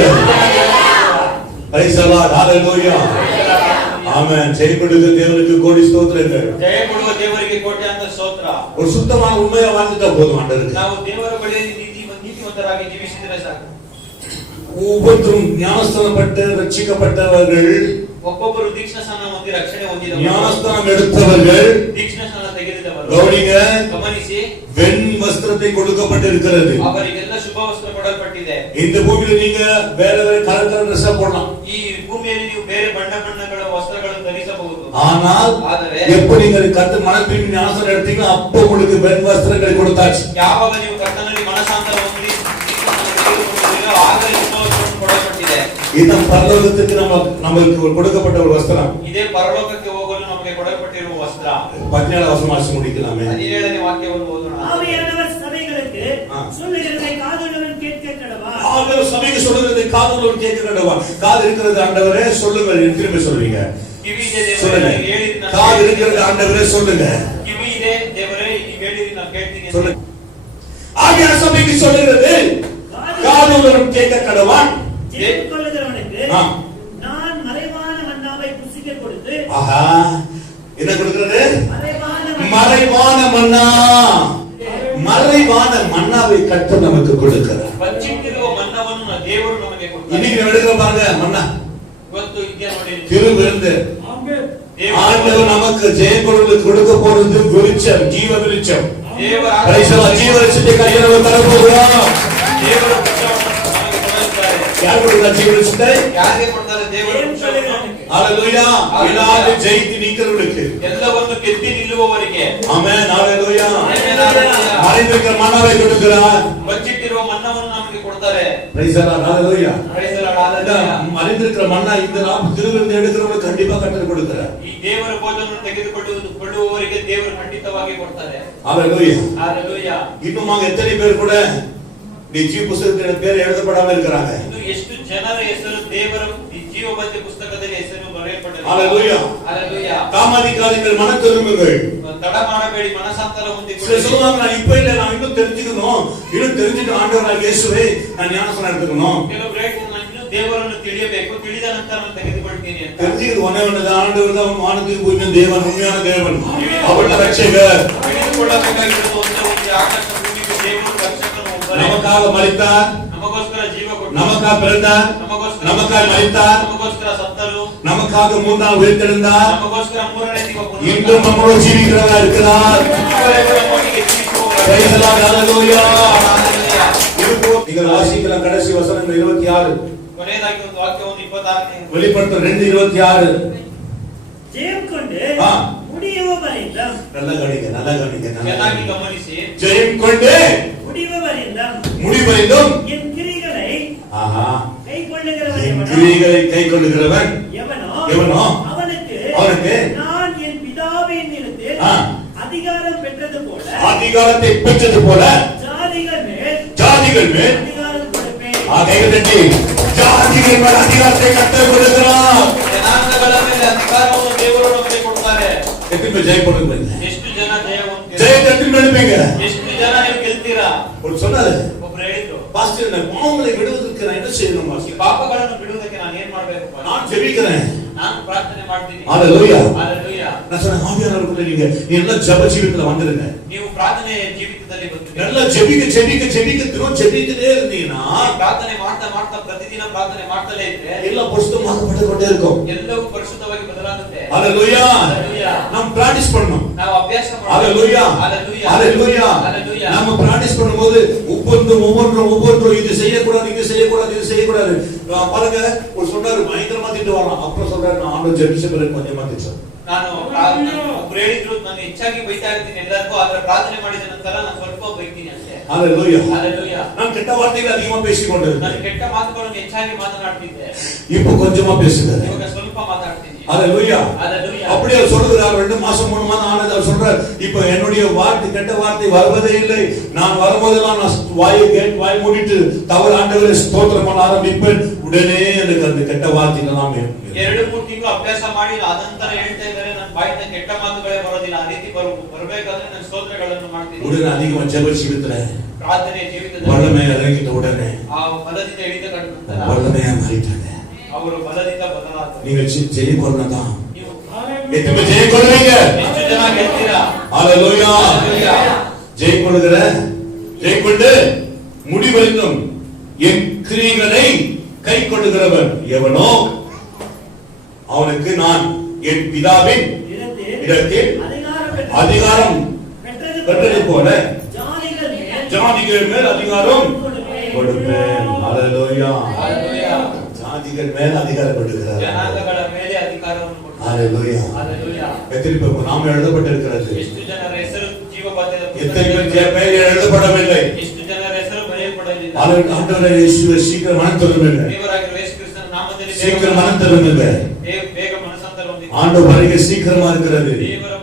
Praise the Lord. Hallelujah. Amen. ஜெயம் கொடுக்கிற தேவனுக்கு கோடி ஸ்தோத்திரங்கள். ಜಯ ಕೊಡುವ ದೇವರಿಗೆ ಕೋಟ್ಯಾಂತರ ಸ್ತೋತ್ರ. ஒரு சுத்தமான உண்மையா வாழ்ந்துட்டா போதும் ஆண்டவருக்கு. ನಾವು ದೇವರ ಬಳಿಯಲ್ಲಿ ನೀತಿವಂತರಾಗಿ ಜೀವಿಸಿದರೆ ಸಾಕು. ஒவ்வொருத்தரும் ஞானஸ்தானப்பட்டு ரட்சிக்கப்பட்டவர்கள், ಒಬ್ಬೊಬ್ಬರು ದೀಕ್ಷಾಸ್ನಾನ ಹೊಂದಿ ರಕ್ಷಣೆ ಹೊಂದಿದವರು, ஞானஸ்தானம் எடுத்தவர்கள், ದೀಕ್ಷಾಸ್ನಾನ ತೆಗೆದವರು, கவனிங்க, ಗಮನಿಸಿ, வெண் வஸ்திரத்தை கொடுக்கப்பட்டிருக்கிறது. ಅವರಿಗೆಲ್ಲ ಶುಭ ವಸ್ತ್ರ ಕೊಡಲ್ಪಟ್ಟಿದೆ. இந்த பூமியில நீங்க வேற வேற கலர் கலர் ட்ரெஸ் போடலாம். ಈ ಭೂಮಿಯಲ್ಲಿ ನೀವು ಬೇರೆ ಬಣ್ಣ ಬಣ್ಣಗಳ ವಸ್ತ್ರಗಳನ್ನು ಧರಿಸಬಹುದು. ஆனால் எப்ப நீங்க கர்த்தர் மனதின் ஞானஸ்தானம் எடுத்தீங்களோ அப்போ உங்களுக்கு வெண் வஸ்திரங்களை கொடுத்தாச்சு. ಯಾವಾಗ ನೀವು ಕರ್ತನಲ್ಲಿ ಮನಸಾಂತರ ಹೊಂದಿ ಆಗಲೇ ಶುಭ ವಸ್ತ್ರವನ್ನು ಕೊಡಲ್ಪಟ್ಟಿದೆ. இதுதான் பரலோகத்துக்கு நமக்கு கொடுக்கப்பட்ட ஒரு வஸ்திரம். ಇದೇ ಪರಲೋಕಕ್ಕೆ ಹೋಗಲು ನಮಗೆ ಕೊಡಲ್ಪಟ್ಟಿರುವ ವಸ್ತ್ರ. 17 வசனம் முடிக்கலாமே. 17ನೇ ವಾಕ್ಯವನ್ನು ಓದೋಣ. ஆவியானவர் சபைகளுக்கு சொல்லுகிறதை காதுள்ளவன் கேட்க கடவான். ஆண்டவர் சபைக்கு சொல்லுகிறதை காதுள்ளவன் கேட்க கடவான். காது இருக்கிறது ஆண்டவரே சொல்லுங்க. திரும்ப சொல்வீங்க. ಕಿವಿ ಇದೆ ದೇವರೇ ನೀವು ಹೇಳಿರಿ ನಾನು காது இருக்கிறது ஆண்டவரே சொல்லுங்க. ಕಿವಿ ಇದೆ ದೇವರೇ ನೀವು ಹೇಳಿರಿ ನಾನು ಕೇಳ್ತೀನಿ. சொல்லுங்க. ஆவியானவர் சபைக்கு சொல்லுகிறது காதுள்ளவன் கேட்க கடவான். ஜெயம் கொள்ளுகிறவனுக்கு நான் மறைவான மன்னாவை புசிக்க கொடுத்து. ஆஹா, என்ன கொடுக்கிறது? மறைவான மன்னா. மறைவான மன்னாவை கர்த்தர் நமக்கு கொடுக்கிறார். ಬಚ್ಚಿಟ್ಟಿರುವ ಮನ್ನವನ್ನು ದೇವರು ನಮಗೆ ಕೊಡ್ತಾನೆ. இன்னைக்கு நம்ம எடுக்கிற பாருங்க மன்னா. ಇವತ್ತು ಇದೆಯಾ ನೋಡಿ. திருவிருந்து ஆண்டவர் நமக்கு ஜெயம் கொடுக்க போறது வெளிச்சம், ஜீவ வெளிச்சம். ದೇವರ ஜீவ வெளிச்சத்தை கையில தர போகிறோம். ದೇವರ ಪಕ್ಷವನ್ನು ನಮಗೆ ಕೊಡುತ್ತಾರೆ. யார் கொடுக்கிறார் ஜீவ வெளிச்சத்தை? ಯಾರಿಗೆ ಕೊಡ್ತಾರೆ ದೇವರು ಪಕ್ಷವನ್ನು? ஹalleluya. எல்லாரும் ஜெயித்து நிக்கிறவங்களுக்கு, ಎಲ್ಲವನ್ನು ಗೆದ್ದು ನಿಲ್ಲುವವರಿಗೆ. ஆமென். ஹalleluya. ಹalleluya. மறைந்திருக்கிற மன்னாவை கொடுக்கிறார். ಬಚ್ಚಿಟ್ಟಿರುವ ಮನ್ನವನ್ನು ನಮಗೆ ಕೊಡ್ತಾರೆ. Praise the lord. ஹalleluya. Praise the lord. ಹalleluya. மறைந்திருக்கிற மன்னா இந்த திருவிருந்து எடுக்கிறவங்களுக்கு கண்டிப்பா கர்த்தர் கொடுக்கிறார். ಈ ದೇವರ ಭೋಜನವನ್ನು ತೆಗೆದುಕೊಳ್ಳುವವರಿಗೆ ದೇವರು ಖಂಡಿತವಾಗಿ ಕೊಡ್ತಾರೆ. ஹalleluya. ಹalleluya. இன்னும் எத்தனை பேர் கூட ஜீவ புத்தகத்தில் பேர் எழுதப்படாம இருக்கிறாங்க? ಇನ್ನು ಎಷ್ಟು ಜನರ ಹೆಸರು ದೇವರ ಜೀವಬದ್ಧ ಪುಸ್ತಕದಲ್ಲಿ ಹೆಸರು ಬರೆಯಲ್ಪಟ್ಟಿದೆ. ஹalleluya. ಹalleluya. காமாதிகாரிகள் மன திரும்புங்கள். ತಡ ಮಾಡಬೇಡಿ, ಮನಸಾಂತರ ಹೊಂದಿಕೊಳ್ಳಿ. சில சொல்லுவாங்க நான் இப்ப இல்ல, நான் இன்னும் தெரிஞ்சுக்கணும், இன்னும் தெரிஞ்சுட்டு ஆண்டவராகிய இயேசுவே நான் ஞானஸ்நானம் எடுத்துக்கணும். ಕೆಲವರು ಹೇಳ್ತಾರೆ ನಾನು ಇನ್ನೂ ದೇವರನ್ನು ತಿಳಿಯಬೇಕು, ತಿಳಿದ ನಂತರ ನಾನು ತೆಗೆದುಕೊಳ್ತೀನಿ ಅಂತ. தெரிஞ்சுக்கிறது ஒண்ணே ஒண்ணுதான், ஆண்டவர் தான் வானத்துக்கு போயின தேவன், உண்மையான தேவன், அவருடைய ரட்சகர். ತಿಳಿದುಕೊಳ್ಳಬೇಕಾಗಿರೋದು ಒಂದೇ ಒಂದು, ಆಕಾಶ ಭೂಮಿಗೆ ದೇವರು ರಕ್ಷಕನು ಒಬ್ಬನೇ. நமக்காக மரித்தார், ನಮಗೋಸ್ಕರ ಜೀವ ಕೊಟ್ಟರು, நமக்காக பிறந்தார், நமக்காக மரித்தார், ನಮಗೋಸ್ಕರ ಸತ್ತರು, நமக்காக மூன்றாம் உயிர்த்தெழுந்தார், ನಮಗೋಸ್ಕರ ಮೂರನೇ ದಿನ இன்றும் நம்மளோடு ஜீவிக்கிறவரா இருக்கிறார். Praise the Lord, hallelujah. நீங்கள் வாசிக்கலாம் கடைசி வசனங்கள் 26, ಕೊನೆಯದಾಗಿ ಒಂದು ವಾಕ್ಯವನ್ನು 26ನೇ வெளிப்படுத்தல் 2:26. ஜெயம் கொண்டு ஆ. முடிவு வரைந்தம். நல்ல கவனிங்க, நல்ல கவனிங்க. ಚೆನ್ನಾಗಿ ಗಮನಿಸಿ. ஜெயம் கொண்டு முடிவு வரைந்தம் முடிவடைந்தும் என் கிரிகளை ஆஹா கை கொள்ளுகிறவன் என் எவனோ, கிரியைகளை கை கொள்ளுகிறவன் எவனோ அவனுக்கு நான் என் பிதாவின் நிலத்தில் ஆ. அதிகாரம் பெற்றது போல அதிகாரத்தை பெற்றது போல ஜாதிகள் மேல் அதிகாரம் கொடுப்பேன். ஆகையால் ஜாதிகள் மேல் அதிகாரத்தை கர்த்தர் கொடுக்கிறார். ಜನಾಂಗಗಳ ಮೇಲೆ ಅಧಿಕಾರವನ್ನು ದೇವರು ನಮಗೆ ಕೊಡ್ತಾರೆ. எத்தனை பேர் ஜெயம் பண்ணுவீங்க? ಎಷ್ಟು ಜನ ಜಯ ಹೊಂದ್ತೀರಾ? ஜெயத்தை எத்தனை பேர் எடுப்பீங்க? ಎಷ್ಟು ಜನ ನೀವು ಗೆಲ್ತೀರಾ? ஒரு சொன்னாரு, ಒಬ್ರು ಹೇಳಿದ್ರು, பாஸ்டர் நான் பாவங்களை விடுவதற்கு நான் என்ன செய்யணும் ಈ பாஸ்டர்? ಪಾಪಗಳನ್ನು ಬಿಡುವುದಕ್ಕೆ ನಾನು ಏನ್ ಮಾಡ್ಬೇಕು? நான் ஜெபிக்கிறேன். ನಾನು ಪ್ರಾರ್ಥನೆ ಮಾಡ್ತೀನಿ. ஹalleluya. ಹalleluya. நான் சொன்னேன், ஆவியானவருக்குள்ள நீங்க எல்லாம் ஜெப ஜீவிதத்துல வந்துருங்க. ನೀವು ಪ್ರಾರ್ಥನೆ ಜೀವಿತದಲ್ಲಿ ಬಂದಿದ್ದೀರಾ. நல்லா ஜெபிக்க தினம் ஜெபிக்கிட்டே இருந்தீங்கன்னா ಪ್ರಾರ್ಥನೆ ಮಾಡ್ತಾ ಮಾಡ್ತಾ ಪ್ರತಿದಿನ ಪ್ರಾರ್ಥನೆ ಮಾಡ್ತಲೇ ಇದ್ರೆ எல்லாம் பரிசுத்தமாக்கப்பட்டு கொண்டே இருக்கும். ಎಲ್ಲವೂ ಪರಿಶುದ್ಧವಾಗಿ ಬದಲಾಗುತ್ತೆ. ஹalleluya. நாம் பிராக்டீஸ் பண்ணணும். ನಾವು ಅಭ್ಯಾಸ ಮಾಡಬೇಕು. ஹalleluya. ஹalleluya. ஹalleluya. ஹalleluya. நாம பிராக்டீஸ் பண்ணும்போது ஒவ்வொன்றும் இது செய்யக்கூடாது. பாருங்க, ஒரு சொன்னாரு பயங்கரமா திட்டு வரலாம். அப்புறம் சொல்றாரு, நான் ஆண்டவர் ஜெபிச்ச பிறகு கொஞ்சமா திட்டுறேன். ನಾನು ಒಬ್ರು ಹೇಳಿದ್ರು, ನಾನು ಹೆಚ್ಚಾಗಿ ಬೈತಾ ಇರ್ತೀನಿ ಎಲ್ಲರಿಗೂ, ಆದ್ರೆ ಪ್ರಾರ್ಥನೆ ಮಾಡಿದ ನಂತರ ನಾನು ಸ್ವಲ್ಪ ಬೈತೀನಿ ಅಷ್ಟೇ. ஹalleluya. ஹalleluya. நான் கெட்ட வார்த்தைகளை அதிகமா பேசிக்கொண்டு ನಾನು ಕೆಟ್ಟ ಮಾತುಗಳನ್ನು ಹೆಚ್ಚಾಗಿ ಮಾತನಾಡ್ತಿದ್ದೆ, இப்போ கொஞ்சமா பேசுகிறேன். ಇವಾಗ ಸ್ವಲ್ಪ ಮಾತಾಡ್ತೀನಿ. ஹalleluya. ஹalleluya. அப்படியே அவர் சொல்றார், 2 மாசம் 3 மாதம் ஆனது. அவர் சொல்றார், இப்போ என்னுடைய வார்த்தை கெட்ட வார்த்தை வருவதே இல்லை. நான் வரும்போதெல்லாம் நான் வாய் மூடிட்டு தவறு ஆண்டவரை ஸ்தோத்திரம் பண்ண ஆரம்பிப்பேன். உடனே எனக்கு அந்த கெட்ட வார்த்தைகளெல்லாம் 2-3 ತಿಂಗಳು ಅಭ್ಯಾಸ ಮಾಡಿ ಅದಂತರ ಹೇಳ್ತಾ ಇದ್ದಾರೆ, ನನ್ನ ಬಾಯಿಂದ ಕೆಟ್ಟ ಮಾತುಗಳೇ ಬರೋದಿಲ್ಲ. ಆ ರೀತಿ ಬರಬೇಕಾದ್ರೆ ನಾನು ಸ್ತೋತ್ರಗಳನ್ನು ಮಾಡ್ತೀನಿ. உடனே அதிகமா ஜெப ஜீவித்துல ಪ್ರಾರ್ಥನೆ ಜೀವಿತದಲ್ಲಿ வல்லமை இறங்கிட்ட உடனே ಆ ಬಲದಿಂದ ಇಳಿದ ನಂತರ வல்லமையா மாறிட்டாங்க. ಅವರು ಬಲದಿಂದ ಬದಲಾದರು. நீங்க ஜெயம் கொள்ளதான். ನೀವು எத்தனை ஜெயம் கொள்வீங்க? ಎಷ್ಟು ಜನ ಗೆಲ್ತೀರಾ? ஹalleluya. ஜெயம் கொள்ளுகிற ஜெயம் கொண்டு முடிவெல்லும் என் கிரியைகளை கை கொள்ளுகிறவன் எவனோ அவனுக்கு நான் என் பிதாவின் இடத்தில் அதிகாரம் பெற்றது போல ஜாதிகள் மேல் அதிகாரம் கொடுப்பேன். ஹalleluya. ஜாதிகள் மேல் அதிகாரம் கொடுக்கிறார். ಜನಾಂಗಗಳ ಮೇಲೆ ಅಧಿಕಾರವನ್ನು ಕೊಡ್ತಾರೆ. ஹalleluya. ಹalleluya. எத்தனை பேர் நாம எழுதப்பட்டிருக்கிறது? ಎಷ್ಟು ಜನರ ಹೆಸರು ಜೀವಬಾಧ್ಯದ எத்தனை பேர் எழுதப்படவில்லை? ಎಷ್ಟು ಜನರ ಹೆಸರು ಬರೆಯಲ್ಪಡಲಿಲ್ಲ. ஆண்டவரே இயேசுவே சீக்கிரம் மனம் திரும்புங்க. ದೇವರಾಗಿರುವ ಯೇಸು ಕ್ರಿಸ್ತನ ನಾಮದಲ್ಲಿ சீக்கிரம் மனம் திரும்புங்க. ಬೇಗ ಮನಸ್ಸಾಂತರ ಹೊಂದಿರಿ. ஆண்டவர் வருகை சீக்கிரமா இருக்கிறது. ದೇವರ